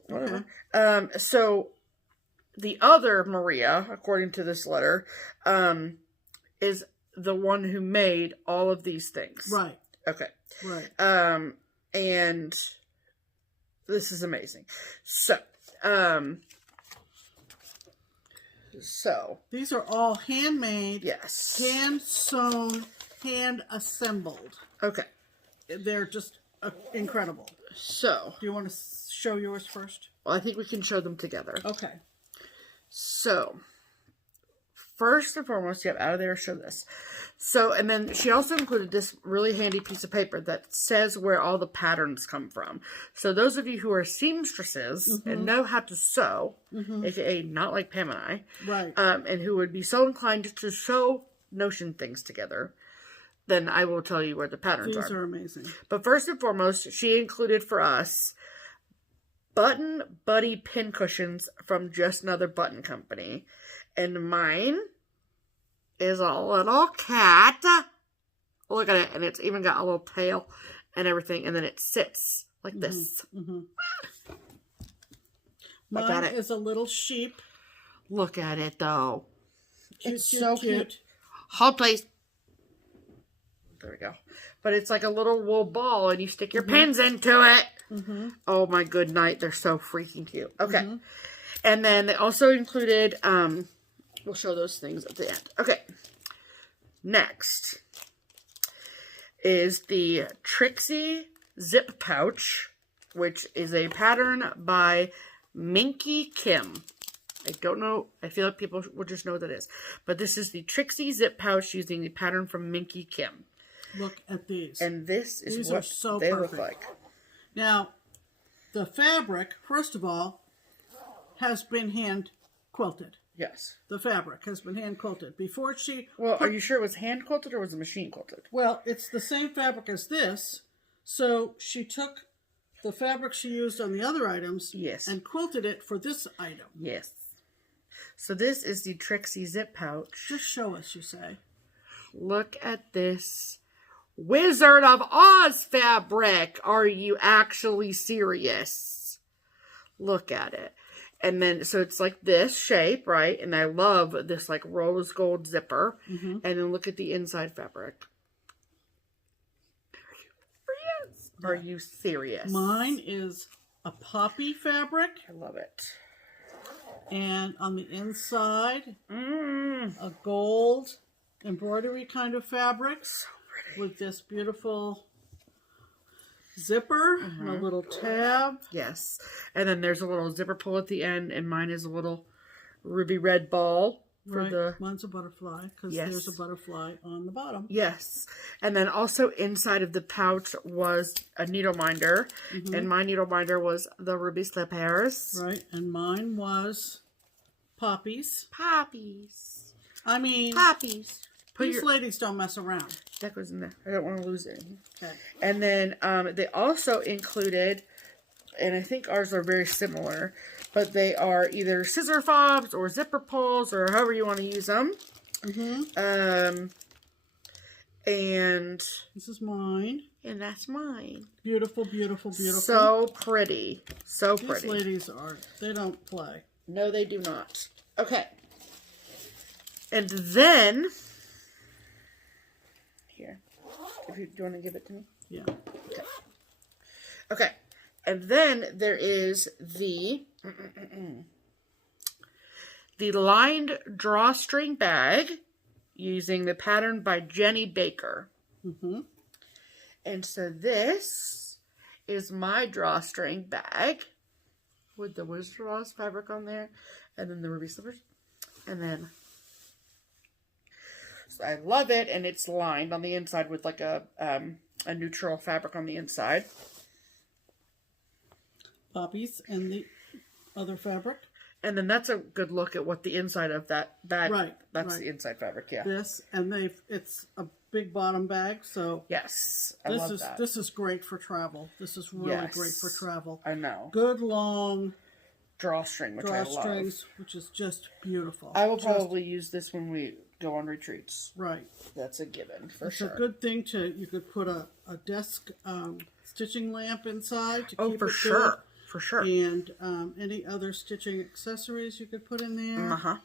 Whatever. Okay. So, the other Maria, according to this letter, is the one who made all of these things. Right. Okay. Right. And this is amazing. So, these are all handmade. Yes. Hand sewn, hand assembled. Okay. They're just incredible. So, do you want to show yours first? Well, I think we can show them together. Okay. So, first and foremost, yep, out of there, show this. So, and then she also included this really handy piece of paper that says where all the patterns come from. So, those of you who are seamstresses and know how to sew, aka not like Pam and I, right, and who would be so inclined to sew notion things together, then I will tell you where the patterns are. These are amazing. But first and foremost, she included for us Button Buddy pin cushions from Just Another Button Company. And mine is a little cat. Look at it. And it's even got a little tail and everything. And then it sits like this. Mine is a little sheep. Look at it, though. Cute, it's cute, so cute. Hold, please. There we go. But it's like a little wool ball, and you stick your pins into it. Oh, my good night. They're so freaking cute. Okay. And then they also included, we'll show those things at the end. Okay. Next is the Trixie Zip Pouch, which is a pattern by Minky Kim. I don't know. I feel like people will just know what that is. But this is the Trixie Zip Pouch using the pattern from Minky Kim. Look at these. And this is these what are so they perfect. look like. Now, the fabric, first of all, has been hand quilted. Yes. The fabric has been hand quilted. Before she... Well, are you sure it was hand quilted or was it machine quilted? Well, it's the same fabric as this. So she took the fabric she used on the other items and quilted it for this item. Yes. So this is the Trixie Zip Pouch. Just show us, you say. Look at this Wizard of Oz fabric. Are you actually serious? Look at it. And then, so it's like this shape, right? And I love this like rose gold zipper. And then look at the inside fabric. Are you serious? Mine is a poppy fabric. I love it. And on the inside, a gold embroidery kind of fabrics. So pretty. With this beautiful zipper and a little tab. Yes. And then there's a little zipper pull at the end, and mine is a little ruby red ball. Mine's a butterfly because there's a butterfly on the bottom. Yes. And then also inside of the pouch was a needle minder. And my needle minder was the ruby slippers. Right. And mine was poppies. Poppies. I mean, poppies. These ladies don't mess around. That goes in there. I don't want to lose it. Okay. And then they also included, and I think ours are very similar, but they are either scissor fobs or zipper pulls or however you want to use them. And this is mine. And that's mine. Beautiful, beautiful, beautiful. So pretty. So pretty. These ladies they don't play. No, they do not. Okay. And then, here, do you want to give it to me? Yeah. Okay. Okay. And then there is the lined drawstring bag using the pattern by Jenny Baker. And so this is my drawstring bag with the Wizard of Oz fabric on there, and then the ruby slippers, and then so I love it, and it's lined on the inside with like a neutral fabric on the inside. Poppies and the other fabric. And then that's a good look at what the inside of that bag. That's right. the inside fabric, yeah. This and it's a big bottom bag, so yes, I love that. This is great for travel. This is really great for travel. I know. Good long drawstring, which I love. Which is just beautiful. I will probably use this when we go on retreats. Right. That's a given for sure. It's a good thing you could put a desk stitching lamp inside to keep it for sure. good. For sure. And any other stitching accessories you could put in there.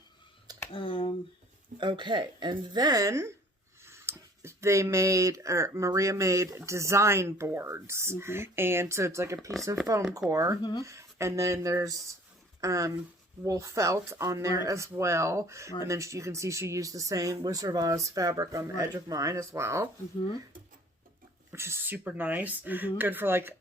Okay, and then Maria made design boards. And so it's like a piece of foam core. And then there's wool felt on there as well. And then you can see she used the same Wizard of Oz fabric on the edge of mine as well. Which is super nice. Good for like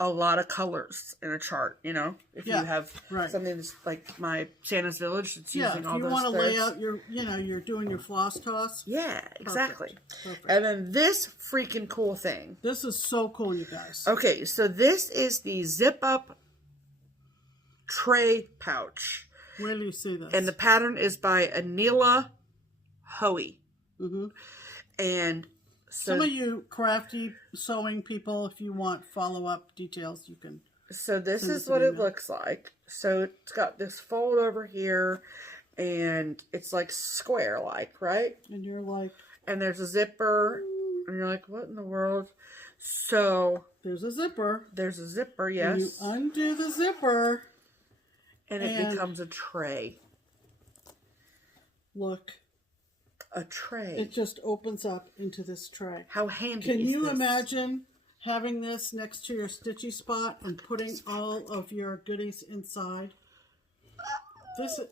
a lot of colors in a chart, you know, if you have something that's like my Santa's Village that's using all those threads. If you want to lay out your, you're doing your floss toss. Yeah, exactly. Perfect. And then this freaking cool thing. This is so cool, you guys. Okay, so this is the zip up tray pouch. Where do you see this? And the pattern is by Anila Hoey. And so, some of you crafty sewing people, if you want follow-up details, you can. So this is what it looks like. So it's got this fold over here, and it's like square-like, right? And you're like... And there's a zipper, and you're like, what in the world? So... There's a zipper. There's a zipper, yes. And you undo the zipper. And it becomes a tray. Look. A tray. It just opens up into this tray. How handy Can is you this? imagine having this next to your stitchy spot and putting all of your goodies inside?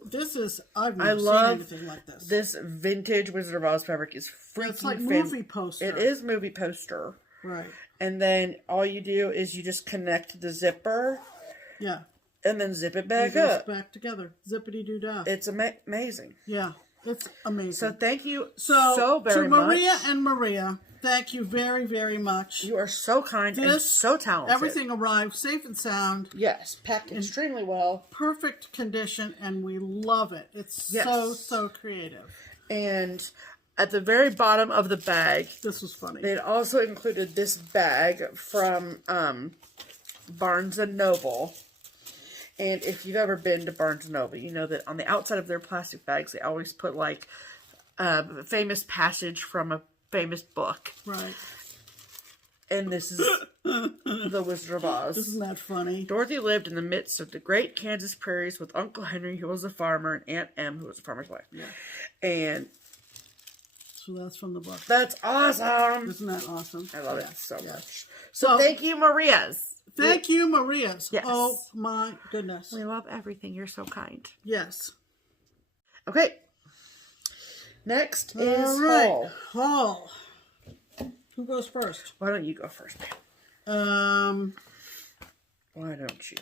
This is, I've never seen anything like this. This vintage Wizard of Oz fabric is freaking It's like movie poster. It is movie poster. Right. And then all you do is you just connect the zipper. Yeah. And then zip it back up. Back together. Zippity-doo-dah. It's amazing. Yeah. It's amazing. So thank you so very much. To Maria and Maria, thank you very, very much. You are so kind and so talented. Everything arrived safe and sound. Yes, packed extremely well. Perfect condition, and we love it. It's so creative. And at the very bottom of the bag, this was funny. It also included this bag from Barnes & Noble. And if you've ever been to Barnes & Noble, you know that on the outside of their plastic bags, they always put, like, a famous passage from a famous book. Right. And this is The Wizard of Oz. Isn't that funny? Dorothy lived in the midst of the great Kansas prairies with Uncle Henry, who was a farmer, and Aunt Em, who was a farmer's wife. Yeah. And so that's from the book. That's awesome. Isn't that awesome? I love it so much. So thank you, Maria's. Thank you, Maria's. Yes. Oh, my goodness. We love everything. You're so kind. Yes. Okay. Next is All right. haul. Haul. Who goes first? Why don't you go first, Pam? Why don't you?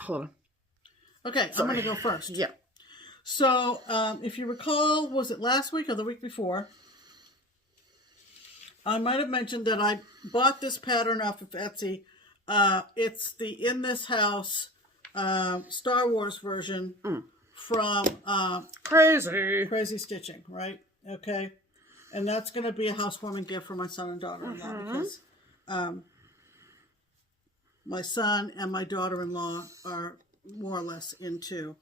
Hold on. Okay, I'm going to go first. Yeah. So, if you recall, was it last week or the week before? I might have mentioned that I bought this pattern off of Etsy. It's the In This House Star Wars version from CrazzzyStitching, right? Okay. And that's going to be a housewarming gift for my son and daughter-in-law because my son and my daughter-in-law are more or less into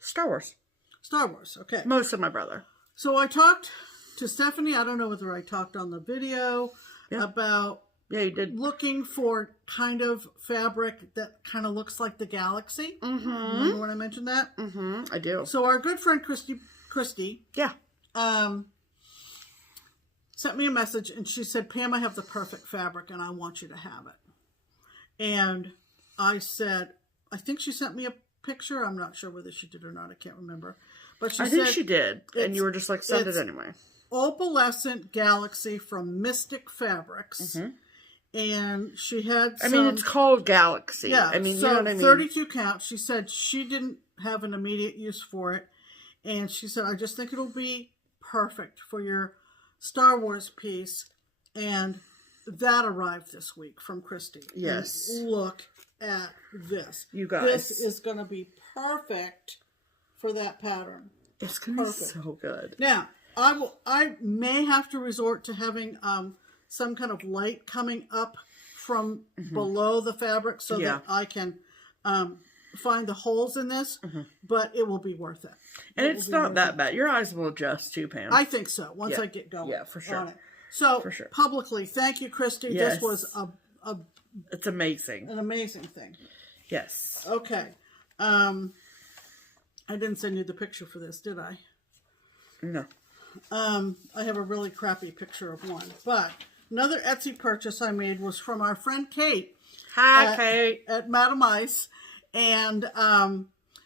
Star Wars. Star Wars, okay. Most of my brother. So I talked to Stephanie, I don't know whether I talked on the video about you did. Looking for kind of fabric that kind of looks like the galaxy. Remember when I mentioned that? I do. So our good friend Christy Yeah. sent me a message and she said, Pam, I have the perfect fabric and I want you to have it. And I said, I think she sent me a picture. I'm not sure whether she did or not. I can't remember. But she I think she did. And you were just like, send it anyway. Opalescent Galaxy from Mystic Fabrics. And she had I mean, it's called Galaxy. Yeah. I mean, so you know what I mean? 32 count. She said she didn't have an immediate use for it. And she said, I just think it'll be perfect for your Star Wars piece. And that arrived this week from Christy. Yes. And look at this. You guys. This is going to be perfect for that pattern. It's going to be so good. Now, I may have to resort to having some kind of light coming up from below the fabric so that I can find the holes in this, but it will be worth it. And it's not that bad. Your eyes will adjust too, Pam. I think so, once I get going. Yeah, for sure. On it. So, for sure. Publicly, thank you, Christy. Yes. This was it's amazing. An amazing thing. Yes. Okay. I didn't send you the picture for this, did I? No. I have a really crappy picture of one. But another Etsy purchase I made was from our friend Kate. Hi, Kate. At Madame Ice. And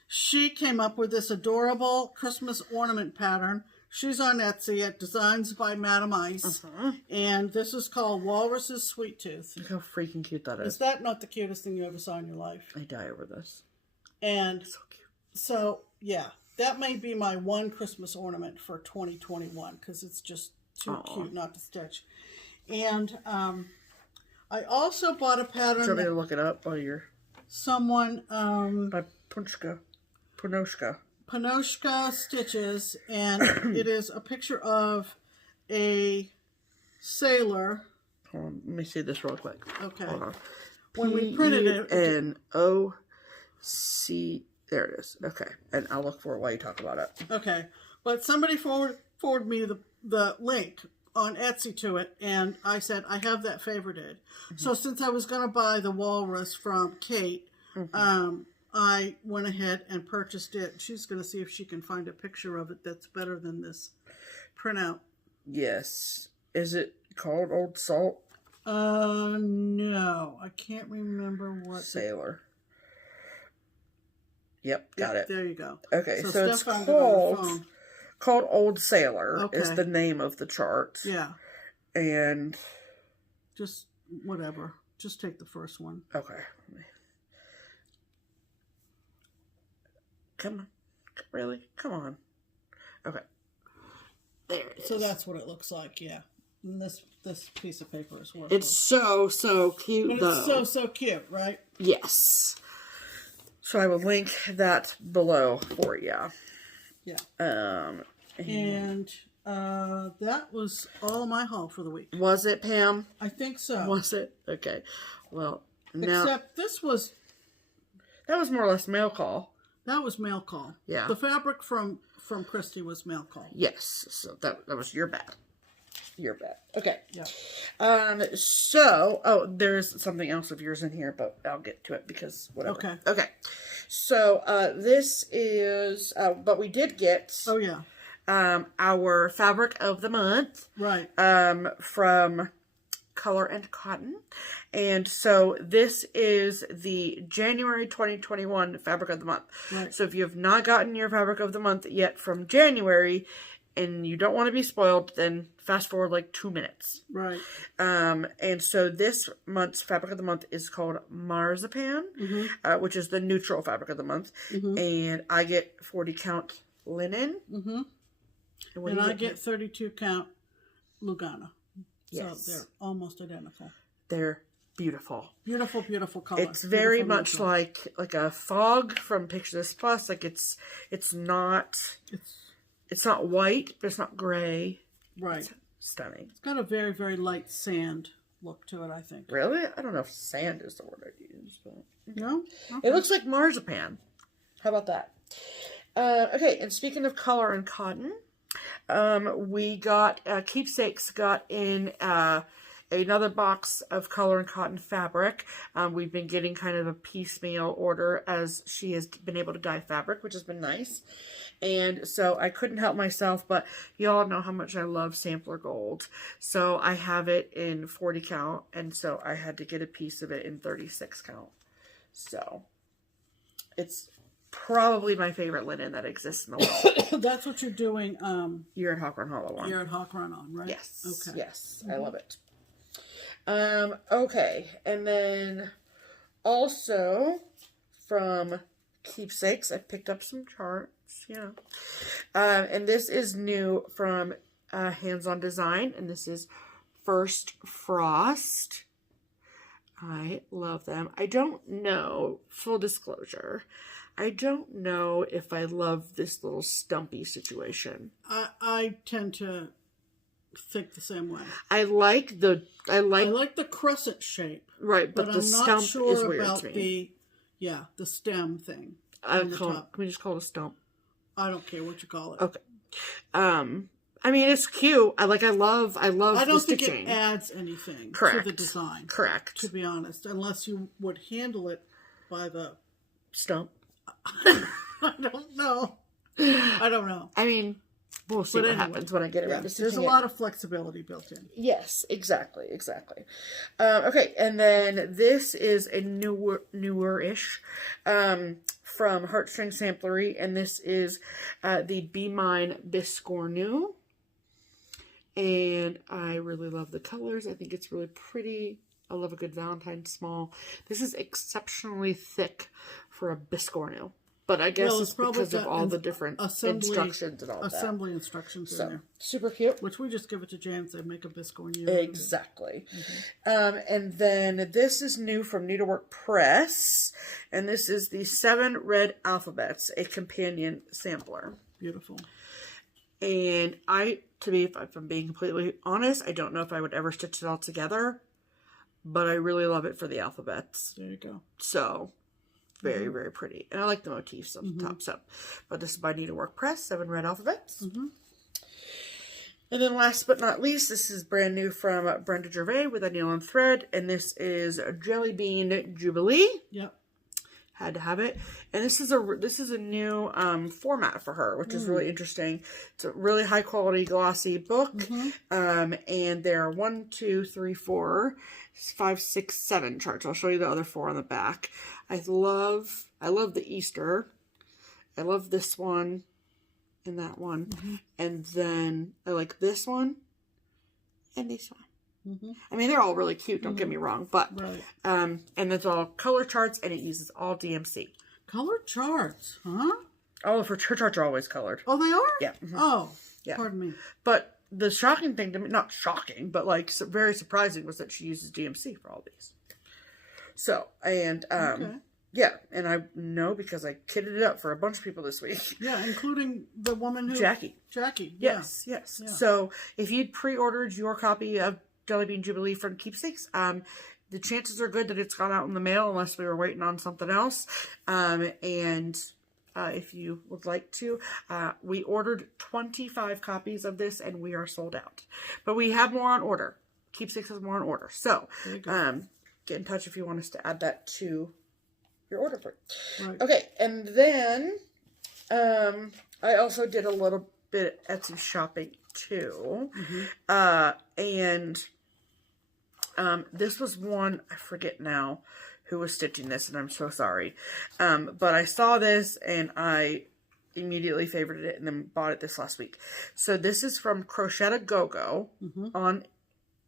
she came up with this adorable Christmas ornament pattern. She's on Etsy at Designs by Madame Ice. And this is called Walrus's Sweet Tooth. Look how freaking cute that is. Is that not the cutest thing you ever saw in your life? I die over this. And so cute. So, yeah. That may be my one Christmas ornament for 2021 because it's just too cute not to stitch. And I also bought a pattern. Do you want me to look it up while you're... Someone... by Punochka. Punochka Stitches, and it is a picture of a sailor. Hold on, let me see this real quick. Okay. Hold on. When we printed it... P-U-N-O-C... There it is. Okay. And I'll look for it while you talk about it. Okay. But somebody forwarded me the link on Etsy to it, and I said, I have that favorited. So since I was going to buy the walrus from Kate, I went ahead and purchased it. She's going to see if she can find a picture of it that's better than this printout. Yes. Is it called Old Salt? No. I can't remember what. Sailor. Yep, got it. There you go. Okay, so it's called Old Sailor is the name of the chart. Yeah. And... Just whatever. Just take the first one. Okay. Come on. Really? Come on. Okay. There it is. So that's what it looks like, yeah. And this piece of paper is worth it. It's so cute, but it's so cute, right? Yes. So I will link that below for you. Yeah. And that was all my haul for the week. Was it, Pam? I think so. Was it? Okay. Well, now... Except this was... That was more or less mail call. That was mail call. Yeah. The fabric from Christy was mail call. Yes. So that was your bad. Your bad. Okay. Yeah. So, there's something else of yours in here, but I'll get to it because whatever. Okay. Okay. So, this is, but we did get. Oh, yeah. Our fabric of the month. Right. From Color and Cotton. And so this is the January 2021 Fabric of the Month. Right. So if you have not gotten your Fabric of the Month yet from January and you don't want to be spoiled, then fast forward like 2 minutes. Right. And so this month's Fabric of the Month is called Marzipan, which is the neutral Fabric of the Month. And I get 40 count linen. And I get 32 count Lugana. Yes. So they're almost identical. They're beautiful. Beautiful, beautiful color. It's very much like a fog from Picture This Plus. Like it's not white, but it's not gray. Right. It's stunning. It's got a very, very light sand look to it, I think. Really? I don't know if sand is the word I'd use, but no. Okay. It looks like marzipan. How about that? Okay, and speaking of color and cotton, we got Keepsakes got in another box of color and cotton fabric. We've been getting kind of a piecemeal order as she has been able to dye fabric, which has been nice. And so I couldn't help myself, but you all know how much I love Sampler Gold. So I have it in 40 count, and so I had to get a piece of it in 36 count. So it's probably my favorite linen that exists in the world. That's what you're doing. You're at Hawk Run Hollow on. You're at Hawk Run on, right? Yes. Okay. Yes. I love it. Okay. And then also from Keepsakes, I picked up some charts. Yeah. And this is new from Hands On Design. And this is First Frost. I love them. I don't know, full disclosure, I don't know if I love this little stumpy situation. I tend to think the same way. I like the crescent shape. Right, but the I'm stump not sure is weird about to me. the stem thing. Can we just call it a stump? I don't care what you call it. Okay. I mean, it's cute. I love I don't think stitching. it adds anything Correct. to the design. Correct. To be honest, unless you would handle it by the stump. I don't know. I mean, we'll see what happens when I get around to stitching. There's a lot of flexibility built in. Yes, exactly. Okay, and then this is a newer-ish from Heartstring Samplery, and this is the Be Mine Biscornu. And I really love the colors. I think it's really pretty. I love a good Valentine small. This is exceptionally thick for a Biscornu. But I guess it's because of all the different instructions and all that. Assembly instructions in there. Super cute. Which we just give it to Jan and say, make a Biscornu. Exactly. And then this is new from Needlework Press. And this is the 7 Red Alphabets, a companion sampler. Beautiful. And if I'm being completely honest, I don't know if I would ever stitch it all together. But I really love it for the alphabets. There you go. So, very, very pretty. And I like the motifs on the top. So, but this is by Needlework Press, 7 Red Alphabets. And then last but not least, this is brand new from Brenda Gervais with a needle and thread. And this is Jelly Bean Jubilee. Yep. Had to have it. And this is a new format for her, which is really interesting. It's a really high quality glossy book. And there are 1, 2, 3, 4, 5, 6, 7 charts. I'll show you the other 4 on the back. I love the Easter. I love this one and that one. And then I like this one and this one. I mean, they're all really cute, don't get me wrong, but and it's all color charts, and it uses all DMC. Color charts, huh? All of her charts are always colored. Oh, they are? Yeah. Oh, yeah. Pardon me. But the shocking thing to me, not shocking, but like very surprising, was that she uses DMC for all these. So, and yeah, and I know because I kitted it up for a bunch of people this week. Yeah, including the woman who... Jackie. Yes. Yeah. So, if you'd pre-ordered your copy of Jelly Bean Jubilee from Keepsakes, the chances are good that it's gone out in the mail unless we were waiting on something else. And if you would like to, we ordered 25 copies of this and we are sold out. But we have more on order. Keepsakes has more on order. So, get in touch if you want us to add that to your order for it. Right. Okay, and then I also did a little bit of Etsy shopping too. And This was one, I forget now who was stitching this, and I'm so sorry. But I saw this, and I immediately favorited it, and then bought it this last week. So this is from Crocette Gogo on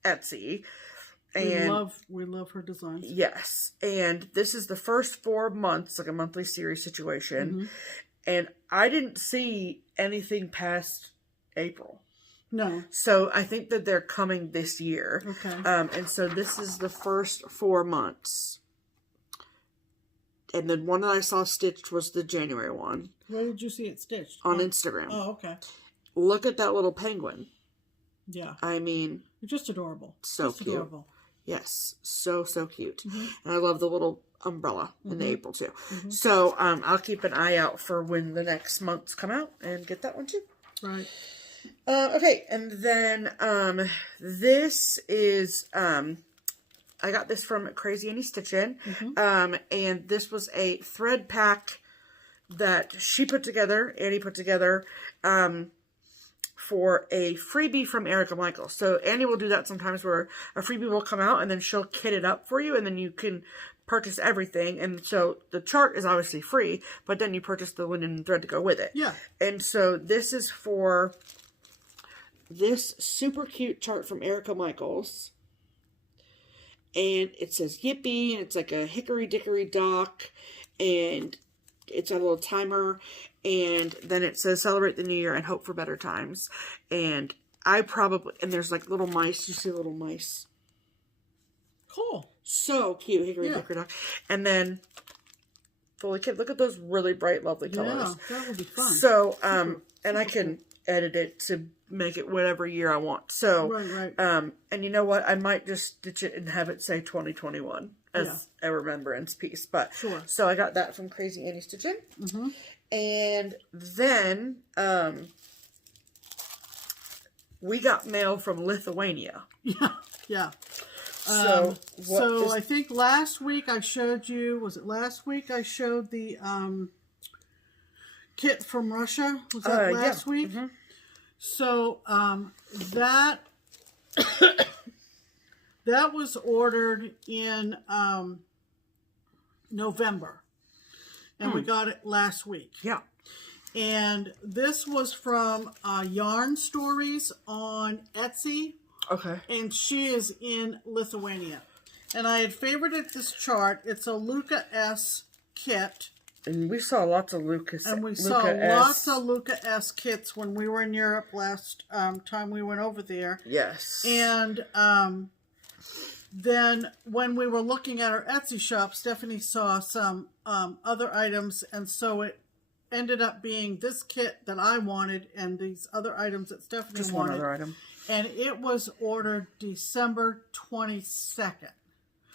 Etsy. And we love her designs. Yes. And this is the first 4 months, like a monthly series situation. And I didn't see anything past April. No. So I think that they're coming this year. Okay. And so this is the first 4 months. And the one that I saw stitched was the January one. Where did you see it stitched? On Instagram. Oh, okay. Look at that little penguin. Yeah. I mean, just adorable. So just cute. Adorable. Yes, so cute. And I love the little umbrella in the April too. So I'll keep an eye out for when the next months come out and get that one too. Right. Okay, and then this is I got this from CrazzzyStitchin. And this was a thread pack that she put together, Annie put together, for a freebie from Erica Michael. So Annie will do that sometimes where a freebie will come out and then she'll kit it up for you and then you can purchase everything. And so the chart is obviously free, but then you purchase the linen and thread to go with it. Yeah. And so this is for this super cute chart from Erica Michaels. And it says Yippee, and it's like a hickory dickory dock, and it's a little timer, and then it says celebrate the new year and hope for better times. And and there's like little mice. You see little mice. Cool. So cute, hickory dickory dock. And then, holy kid, look at those really bright, lovely colors. Yeah, that would be fun. So, and I can edit it to make it whatever year I want. So, right. And you know what? I might just stitch it and have it say 2021 as a remembrance piece. But so I got that from CrazzzyStitchin. And then we got mail from Lithuania. Yeah. So I think last week I showed you, was it last week I showed the kit from Russia? Was that last week? So that was ordered in November, and we got it last week. Yeah. And this was from YarnStories on Etsy. Okay. And she is in Lithuania. And I had favorited this chart. It's a Luca S kit. And we saw lots of Lucas. And we saw lots of Luca S kits when we were in Europe last time we went over there. Yes. And then when we were looking at our Etsy shop, Stephanie saw some other items. And so it ended up being this kit that I wanted and these other items that Stephanie wanted. Just one other item. And it was ordered December 22nd.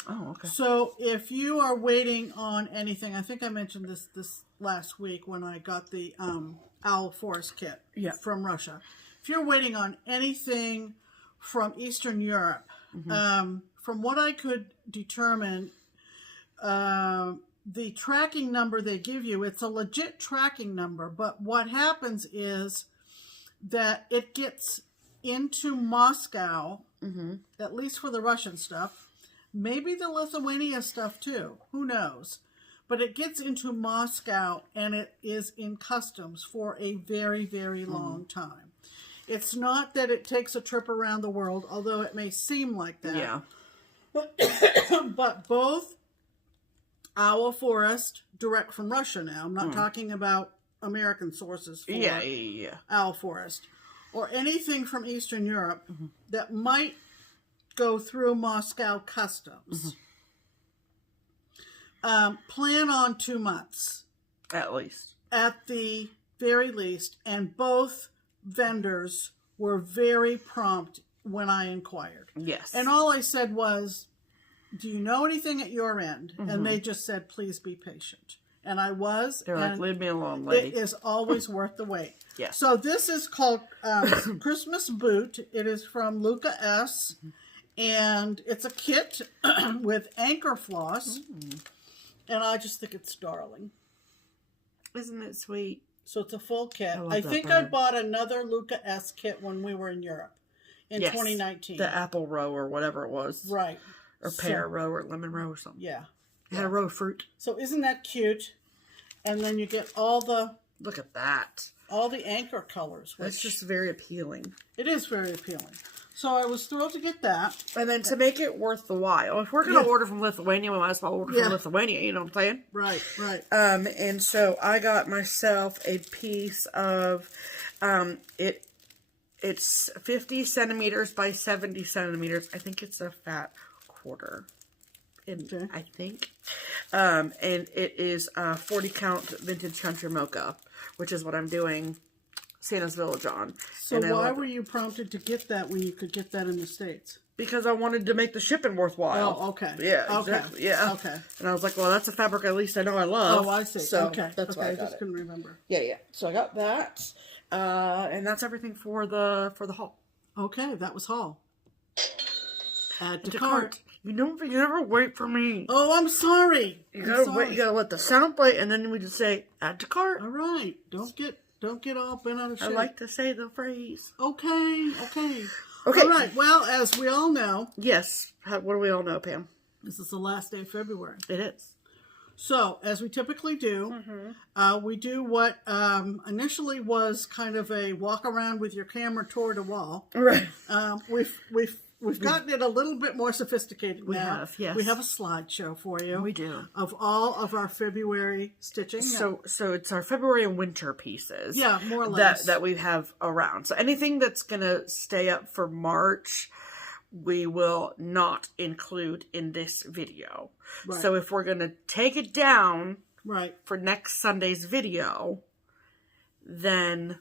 Oh, okay. So if you are waiting on anything, I think I mentioned this last week when I got the Owl Forest kit from Russia. If you're waiting on anything from Eastern Europe, from what I could determine, the tracking number they give you, it's a legit tracking number, but what happens is that it gets into Moscow, at least for the Russian stuff, maybe the Lithuania stuff too, who knows, but it gets into Moscow and it is in customs for a very, very long time. It's not that it takes a trip around the world, although it may seem like that. Yeah. But both Owl Forest, direct from Russia now, I'm not talking about American sources for Owl Forest, or anything from Eastern Europe that might go through Moscow customs. Plan on 2 months. At least. At the very least. And both vendors were very prompt when I inquired. Yes. And all I said was, do you know anything at your end? And they just said, please be patient. And I was. They're like, leave me alone, lady. It is always worth the wait. Yes. So this is called Christmas Boot. It is from Luca S. And it's a kit with anchor floss. And I just think it's darling. Isn't it sweet? So it's a full kit. I think I bought another Luca S kit when we were in Europe. in 2019. The apple row or whatever it was. Right. Or pear row or lemon row or something. Yeah. It had a row of fruit. So isn't that cute? And then you get all the... Look at that. All the anchor colors. That's just very appealing. It is very appealing. So I was thrilled to get that. And then to make it worth the while, if we're going to order from Lithuania, we might as well order from Lithuania, you know what I'm saying? Right, right. And so I got myself a piece of, it's 50 centimeters by 70 centimeters. I think it's a fat quarter. I think. And it is a 40 count vintage country mocha, which is what I'm doing Santa's Village on. So why were you prompted to get that when you could get that in the States? Because I wanted to make the shipping worthwhile. Oh, okay. Yeah, exactly. Yeah. Okay. And I was like, well, that's a fabric at least I know I love. Oh, I see. So okay. That's why I got just couldn't remember. Yeah. So I got that. And that's everything for the haul. Okay, that was haul. Add to cart. You never wait for me. Oh, I'm sorry. You gotta wait. You gotta let the sound play, and then we just say add to cart. All right. Don't get all bent out of shape. I like to say the phrase. Okay. All right. Well, as we all know. Yes. What do we all know, Pam? This is the last day of February. It is. So, as we typically do, we do what initially was kind of a walk around with your camera toward a wall. Right. We've gotten it a little bit more sophisticated now. We have, yes. We have a slideshow for you. We do. Of all of our February stitching. So it's our February and winter pieces. Yeah, more or less. That we have around. So anything that's going to stay up for March, we will not include in this video. Right. So if we're going to take it down for next Sunday's video, then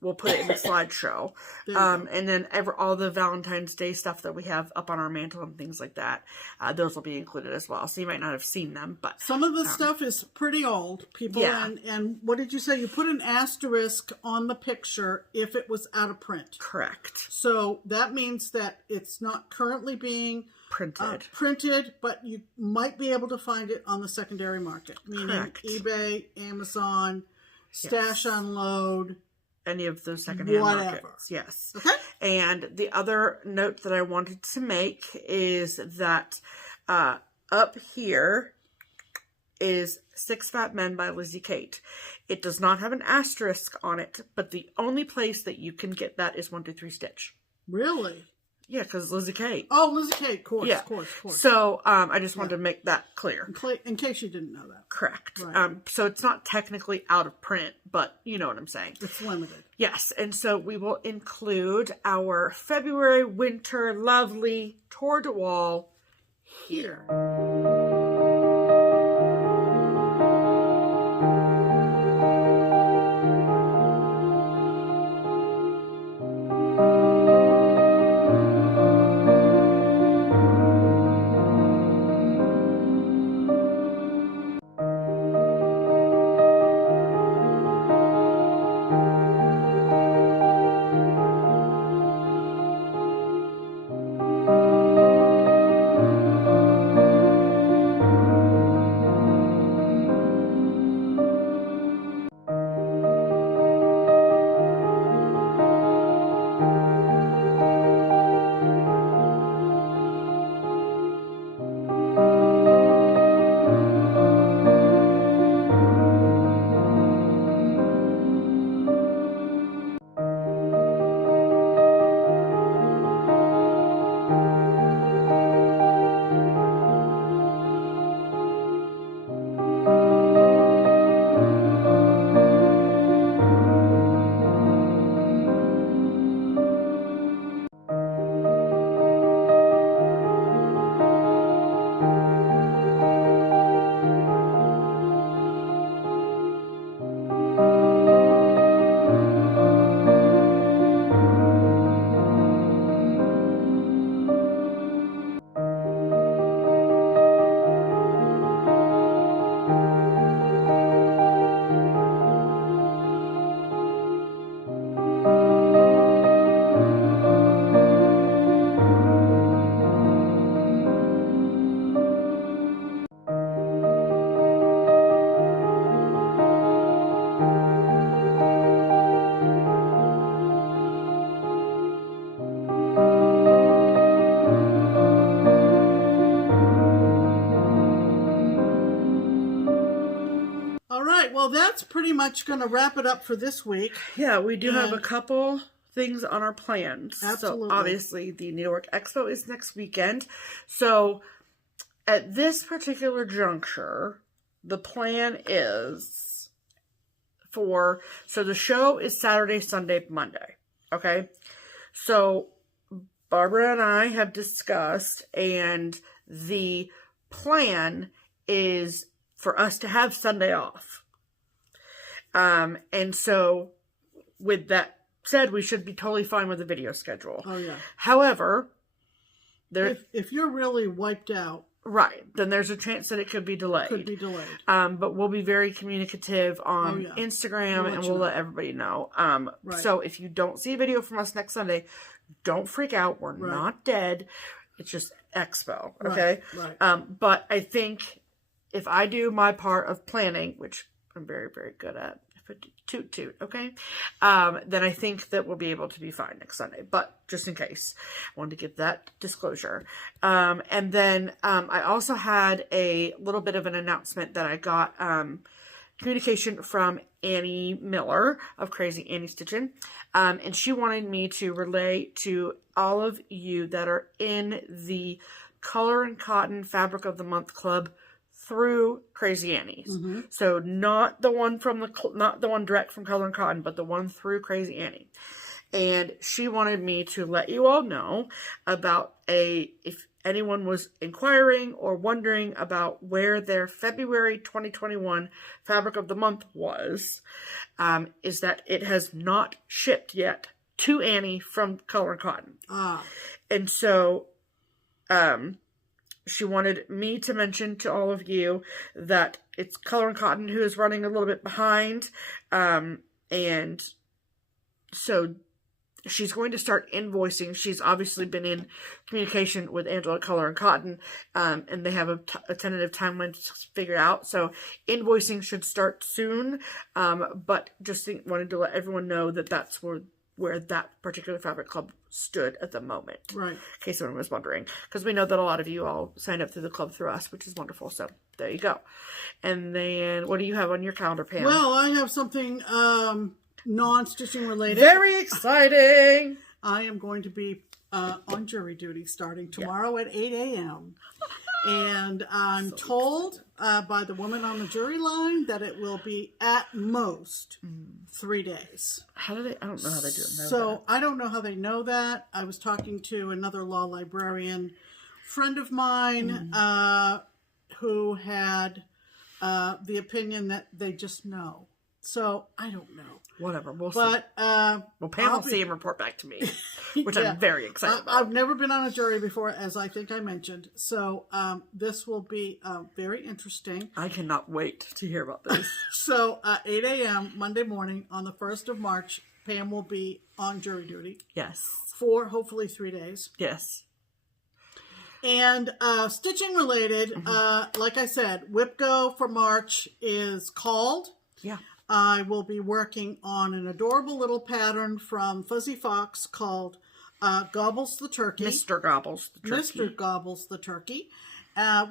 we'll put it in the slideshow. And then all the Valentine's Day stuff that we have up on our mantle and things like that, those will be included as well. So you might not have seen them, but some of the stuff is pretty old, people. Yeah. And what did you say? You put an asterisk on the picture if it was out of print. Correct. So that means that it's not currently being printed, but you might be able to find it on the secondary market, meaning eBay, Amazon, Stash Unload. Any of those secondhand markets. Yes. Okay. And the other note that I wanted to make is that up here is Six Fat Men by Lizzie Kate. It does not have an asterisk on it, but the only place that you can get that is 123 Stitch. Really? Yeah, because Lizzie Kate. Oh, Lizzie Kate, of course, of course. So, I just wanted to make that clear. In case you didn't know that. Correct. Right. So it's not technically out of print, but you know what I'm saying. It's limited. Yes, and so we will include our February winter lovely toward the wall here. right, well, that's pretty much going to wrap it up for this week. Yeah, we do have a couple things on our plans. Absolutely. So obviously the Needlework Expo is next weekend. So at this particular juncture, the plan is so the show is Saturday, Sunday, Monday. Okay. So Barbara and I have discussed, and the plan is for us to have Sunday off. And so with that said, we should be totally fine with the video schedule. Oh, yeah. However, if you're really wiped out, right, then there's a chance that it could be delayed. But we'll be very communicative on Instagram, and we'll let everybody know. Right. So if you don't see a video from us next Sunday, don't freak out. We're not dead. It's just Expo, okay? Right. But I think if I do my part of planning, which I'm very, very good at, toot, okay? Then I think that we'll be able to be fine next Sunday. But just in case, I wanted to give that disclosure. And then I also had a little bit of an announcement that I got communication from Annie Miller of CrazzzyStitchin. And she wanted me to relay to all of you that are in the Color and Cotton Fabric of the Month Club through Crazy Annie's. So not the one direct from Color and Cotton, but the one through Crazy Annie. And she wanted me to let you all know about if anyone was inquiring or wondering about where their February 2021 Fabric of the Month was, is that it has not shipped yet to Annie from Color and Cotton. And so, she wanted me to mention to all of you that it's Color and Cotton who is running a little bit behind. And so she's going to start invoicing. She's obviously been in communication with Angela Color and Cotton, and they have a tentative timeline to figure out. So invoicing should start soon. But just wanted to let everyone know that that's where that particular fabric club stood at the moment. Right. In case anyone was wondering. Because we know that a lot of you all signed up through the club through us, which is wonderful. So there you go. And then what do you have on your calendar, Pam? Well, I have something non-stitching related. Very exciting. I am going to be on jury duty starting tomorrow at 8 a.m. And I'm told by the woman on the jury line that it will be at most 3 days. I don't know how they do it. So I don't know how they know that. I was talking to another law librarian friend of mine who had the opinion that they just know. So I don't know. Whatever, we'll see. But Pam will see and report back to me, which I'm very excited about. I've never been on a jury before, as I think I mentioned. So this will be very interesting. I cannot wait to hear about this. So 8 a.m. Monday morning on the 1st of March, Pam will be on jury duty. Yes. For hopefully 3 days. Yes. And stitching related, like I said, WIPGO for March is called. Yeah. I will be working on an adorable little pattern from Fuzzy Fox called Gobbles the Turkey. Mr. Gobbles the Turkey. Mr. Gobbles the Turkey,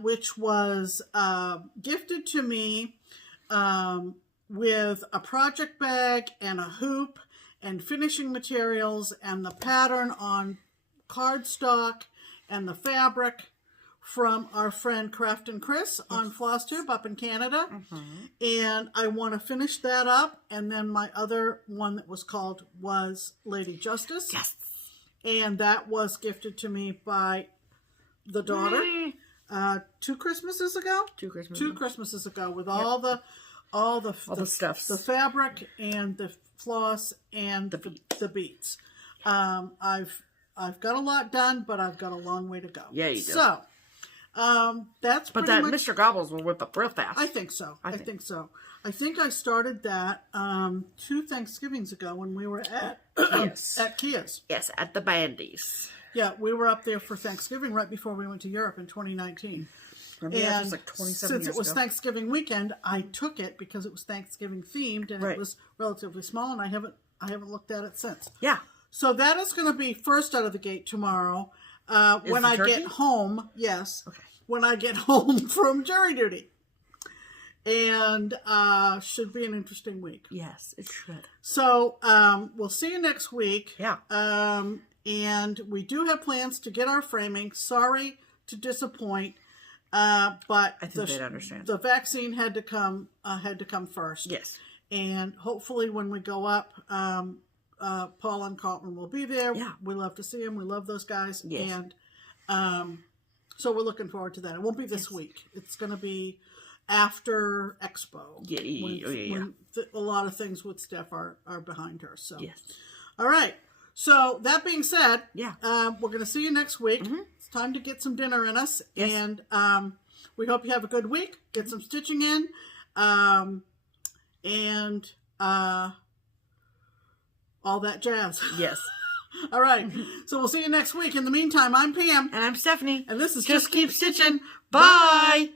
which was gifted to me with a project bag and a hoop and finishing materials and the pattern on cardstock and the fabric from our friend Kraftnkris on FlossTube up in Canada. And I want to finish that up. And then my other one that was called was Lady Justice. Yes. And that was gifted to me by the daughter 2 Christmases ago. 2 Christmases ago with all the stuffs, the fabric and the floss and the beads. I've got a lot done, but I've got a long way to go. Yeah, you do. So that's but pretty that much, Mr. Gobbles will whip up real fast. I think so. I think so. I think I started that 2 Thanksgivings ago when we were at at Kea's. Yes, at the Bandies. Yeah, we were up there for Thanksgiving right before we went to Europe in 2019. And that was like 27 since years it was ago. Thanksgiving weekend, I took it because it was Thanksgiving themed and it was relatively small, and I haven't looked at it since. Yeah. So that is going to be first out of the gate tomorrow. When I get home, when I get home from jury duty. and should be an interesting week. Yes, it should. So we'll see you next week. Yeah. And we do have plans to get our framing. Sorry to disappoint, but I think they'd understand. The vaccine had to come first. Yes. And hopefully when we go up, Paul and Colton will be there. Yeah. We love to see them. We love those guys. Yes. And so we're looking forward to that. It won't be this week. It's going to be after Expo. When a lot of things with Steph are behind her. So. Yes. All right. So that being said, yeah, we're going to see you next week. It's time to get some dinner in us. Yes. And we hope you have a good week. Get some stitching in. And all that jazz. Yes. All right. So we'll see you next week. In the meantime, I'm Pam. And I'm Stephanie. And this is Just Keep Stitching. Bye.